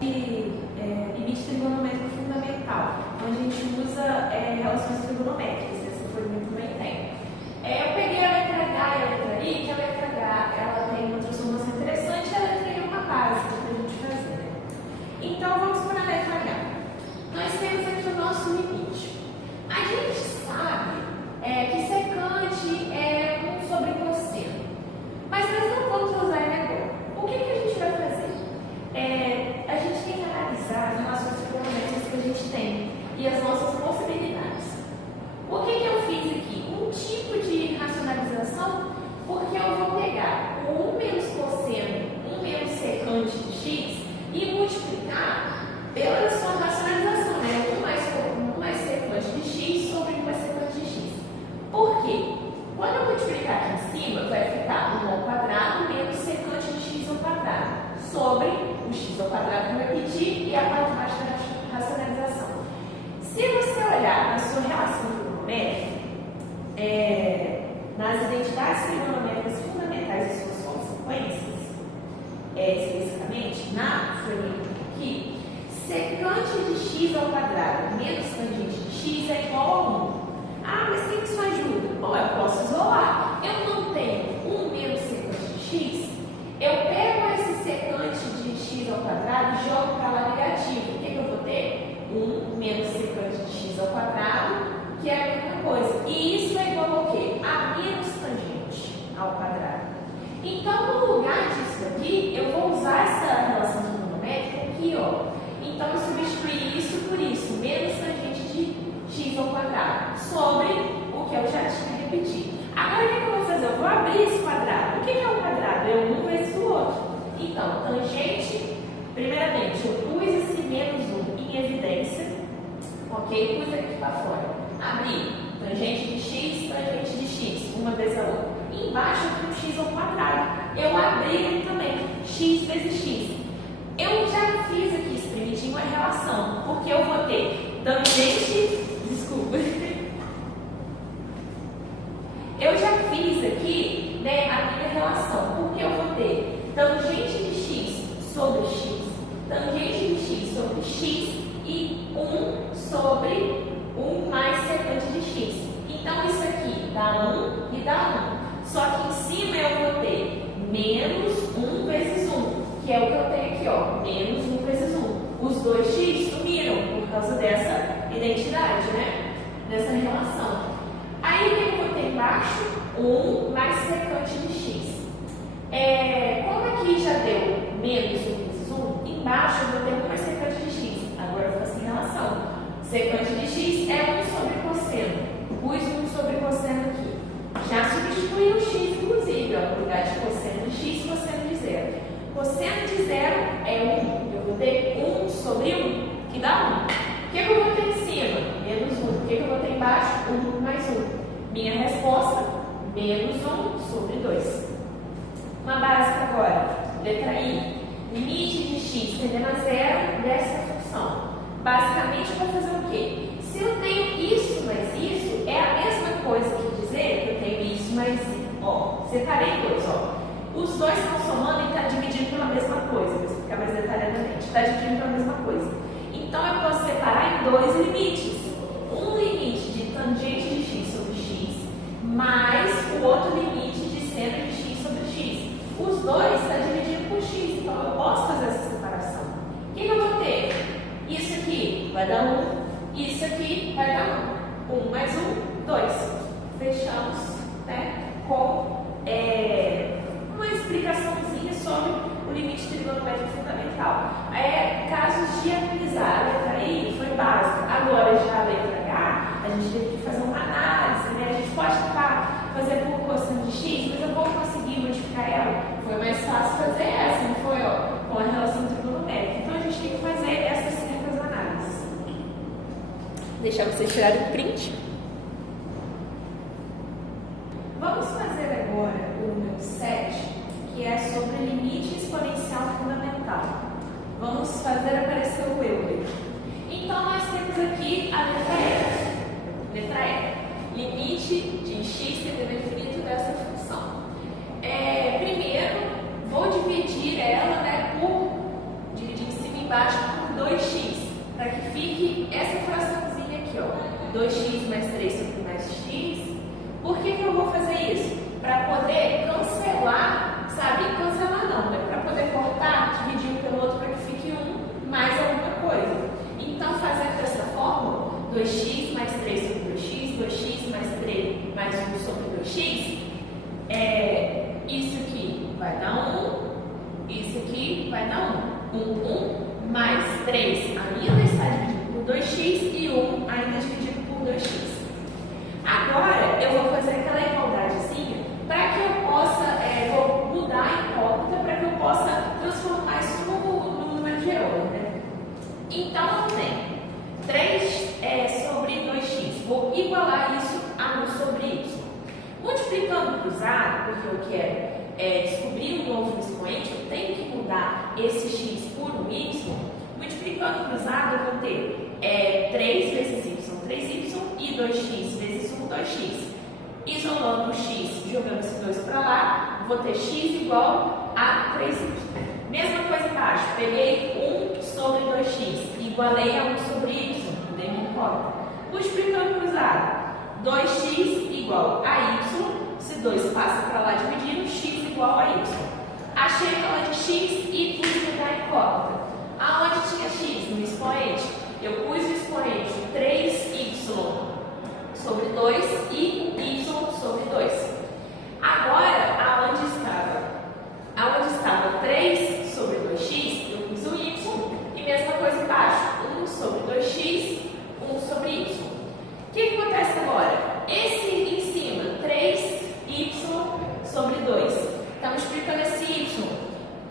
Limite trigonométrico fundamental, onde a gente usa relações trigonométricas. Essa foi muito bem tem. Eu peguei a letra H e a letra I, que a letra H ela tem uma transformação interessante e a letra I é uma base para a gente fazer. Né? Então vamos para a letra H. Nós temos aqui o nosso limite. A gente sabe que secante é 1 sobre cosseno, mas nós não vamos usar ele agora. O que a gente vai fazer? A gente tem que analisar as relações trigonométricas que a gente tem e as nossas possibilidades. O que eu fiz aqui? Um tipo de racionalização, porque eu vou pegar o 1 menos cosseno, 1 menos secante de x e multiplicar pela sua racionalização, né? 1 mais secante de x sobre 1 mais secante de x. Por quê? Quando eu multiplicar aqui em cima, vai ficar 1 ao quadrado menos secante de x ao quadrado sobre o x ao quadrado que vai repetir e a parte de baixo da racionalização. Se você olhar na sua relação trigonométrica, nas identidades trigonométricas fundamentais de suas consequências, especificamente na folha aqui, secante de x ao quadrado menos tangente de x é igual a 1. Ah, mas quem que isso ajuda? Bom, eu posso isolar. Eu não tenho 1 menos secante de x, eu pego esse secante de x ao quadrado e jogo para lá negativo. O que eu vou ter? 1 menos secante de x ao quadrado, que é a mesma coisa. E isso é igual ao quê? A menos tangente ao quadrado. Então, no lugar disso aqui, eu vou usar essa relação trigonométrica aqui, ó. Então, eu substituí isso por isso, menos tangente de x ao quadrado, sobre o que eu já tinha repetido. Agora, o que eu vou fazer? Eu vou abrir esse quadrado. O que é um quadrado? É um vezes o outro. Então, tangente, primeiramente, eu pus esse menos 1 em evidência, ok? Pus aqui para fora. Abri, tangente de x, tangente de x, uma vez a outra. E embaixo eu tenho x ao quadrado. Eu abri ele também, x vezes x. Eu já fiz aqui, isso permitiu uma relação, porque eu vou ter tangente, desculpa. Eu já fiz aqui, né, a minha relação, porque eu vou ter tangente de x e 1 sobre 1 mais secante de x. Então, isso aqui dá 1 e dá 1. Só que em cima eu vou ter menos 1 vezes 1, que é o que eu tenho aqui, ó, menos 1 vezes 1. Os dois x sumiram por causa dessa identidade, né? Dessa relação. Aí, o que eu vou ter embaixo? 1 mais secante de x. Como aqui já deu menos 1 vezes 1, embaixo eu vou ter 1 mais secante de x. Agora eu faço em relação. Secante de x é 1 sobre cosseno. Pus 1 sobre cosseno aqui. Já substituí o x, inclusive, ó, no lugar de cosseno de x, cosseno de zero. Cosseno de zero é 1. Eu vou ter 1 sobre 1, que dá 1. O que eu vou ter em cima? Menos 1. O que eu vou ter embaixo? 1 mais 1. Minha resposta, menos 1 sobre 2. Uma básica agora, letra I. Limite de x tendendo a zero dessa função. Basicamente, eu vou fazer o quê? Se eu tenho isso mais isso, é a mesma coisa que dizer que eu tenho isso mais isso. Ó, separei dois, ó. Os dois estão somando e está dividindo pela mesma coisa. Vou explicar mais detalhadamente. Está dividindo pela mesma coisa. Então, eu posso separar em dois limites. Um limite de tangente de x sobre x, mais o outro limite de seno de x sobre x. Os dois estão dividindo por x, então eu posso fazer essa separação. O que eu vou ter? Isso aqui vai dar 1, isso aqui vai dar 1. 1 mais 1, 2. Fechamos, né, com uma explicaçãozinha sobre o limite trigonométrico fundamental. Casos de analisar, a letra I foi básica. Agora, já a letra H, a gente teve que fazer uma análise, né? A gente pode tentar fazer por cosseno de x, mas eu vou conseguir modificar ela. Foi mais fácil fazer essa, não foi, ó, com a relação trigonométrica. Então, a gente tem que fazer essas certas análises. Deixar vocês tirarem o print. Vamos fazer agora o número 7, que é sobre limite exponencial fundamental. Vamos fazer aparecer o Euler. Então, nós temos aqui a letra E. Letra E. Limite de x tendendo ao infinito dessa função. Primeiro, vou dividir ela, né, dividir em cima e embaixo por 2x, para que fique essa fraçãozinha aqui, ó. 2x mais 3 sobre mais x. Por que eu vou fazer isso? Para poder cancelar, sabe? Cancelar não, né? Para poder cortar, dividir um pelo outro para que fique 1 mais alguma coisa. Então, fazendo dessa forma, 2x mais 3 sobre 2x, 2x mais 3 mais 1 sobre 2x, isso aqui vai dar 1, isso aqui vai dar 1. 1 mais 3 ainda está dividido por 2x e 1 ainda dividido por 2x. Agora, eu vou fazer aquela igualdadezinha para que eu possa, vou mudar a incógnita para que eu possa transformar isso no número de Euler, né? Então, eu tenho 3 sobre 2x. Vou igualar isso a 1 sobre y. Multiplicando cruzado, porque eu quero descobrir um novo expoente, eu tenho que mudar esse x por um y. Multiplicando cruzado, eu vou ter 3 vezes y, 3y, e 2x vezes 1, 2x. Isolando o x, jogando esse 2 para lá, vou ter x igual a 3y. Mesma coisa embaixo, peguei 1 sobre 2x, igualei a 1 sobre y, dei minha incógnita. Multiplicando cruzado, 2x igual a y, se 2 passa para lá dividindo, x igual a y. Achei aquela de x e pude mudar a incógnita. Aonde tinha x? No expoente. Eu pus o expoente 3y sobre 2 e y sobre 2. Agora, aonde estava 3 sobre 2x, eu pus o y e mesma coisa embaixo, 1 sobre 2x, 1 sobre y. O que acontece agora? Esse em cima, 3y sobre 2, está multiplicando esse y.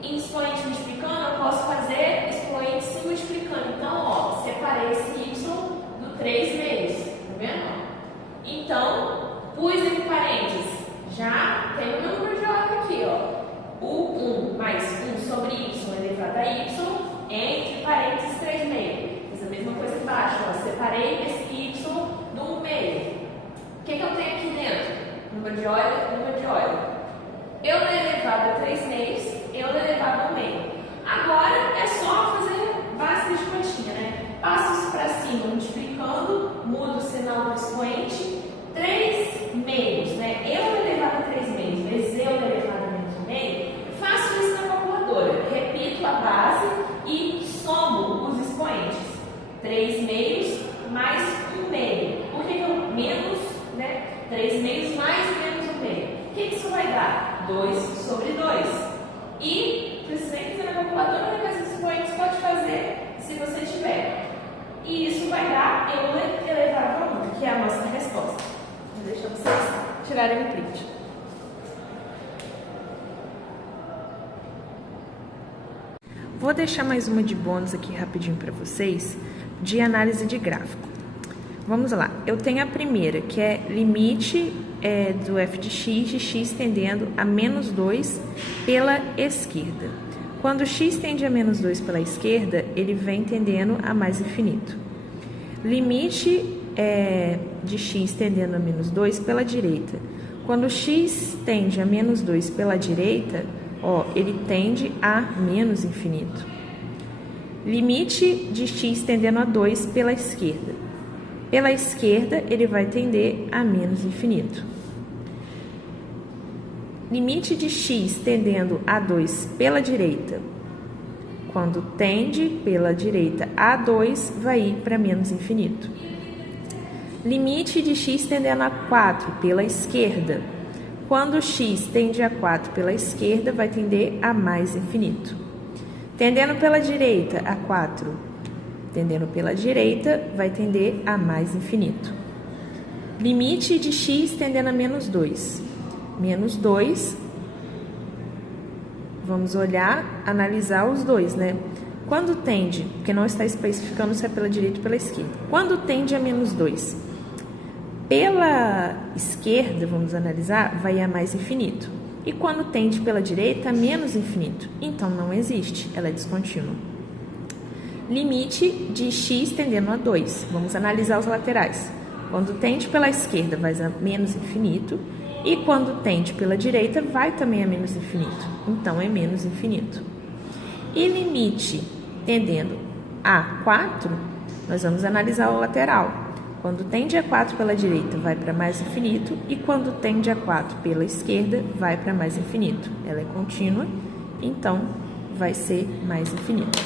Em expoente multiplicando, eu posso fazer expoente se multiplicando. Então, ó, separei esse y do 3 meios, tá vendo? Então, pus entre parênteses, já tem o meu número de ordem aqui, ó. O 1 mais 1 sobre y elevado a y, entre parênteses 3 meios. Fiz a mesma coisa embaixo, ó, separei esse y do 1 meio. O que eu tenho aqui dentro? Número de ordem, número de ordem. Eu elevado a 3 meios, eu elevado a 1 meio. Agora é só fazer básica de continha, vai dar 2 sobre 2. E, precisa nem fazer na calculadora, mas esses expoentes pode fazer se você tiver. E isso vai dar Euler elevado a 1, que é a nossa resposta. Vou deixar vocês tirarem um print. Vou deixar mais uma de bônus aqui rapidinho para vocês, de análise de gráfico. Vamos lá, eu tenho a primeira, que é limite do f de x tendendo a menos 2 pela esquerda. Quando x tende a menos 2 pela esquerda, ele vem tendendo a mais infinito. Limite de x tendendo a menos 2 pela direita. Quando x tende a menos 2 pela direita, ele tende a menos infinito. Limite de x tendendo a 2 pela esquerda. Pela esquerda, ele vai tender a menos infinito. Limite de x tendendo a 2 pela direita. Quando tende pela direita a 2, vai ir para menos infinito. Limite de x tendendo a 4 pela esquerda. Quando x tende a 4 pela esquerda, vai tender a mais infinito. Tendendo pela direita a 4, tendendo pela direita, vai tender a mais infinito. Limite de x tendendo a menos 2. Menos 2, vamos olhar, analisar os dois, né? Quando tende, porque não está especificando se é pela direita ou pela esquerda. Quando tende a menos 2, pela esquerda, vamos analisar, vai a mais infinito. E quando tende pela direita, a menos infinito. Então, não existe, ela é descontínua. Limite de x tendendo a 2. Vamos analisar os laterais. Quando tende pela esquerda, vai a menos infinito. E quando tende pela direita, vai também a menos infinito. Então, é menos infinito. E limite tendendo a 4, nós vamos analisar o lateral. Quando tende a 4 pela direita, vai para mais infinito. E quando tende a 4 pela esquerda, vai para mais infinito. Ela é contínua, então vai ser mais infinito.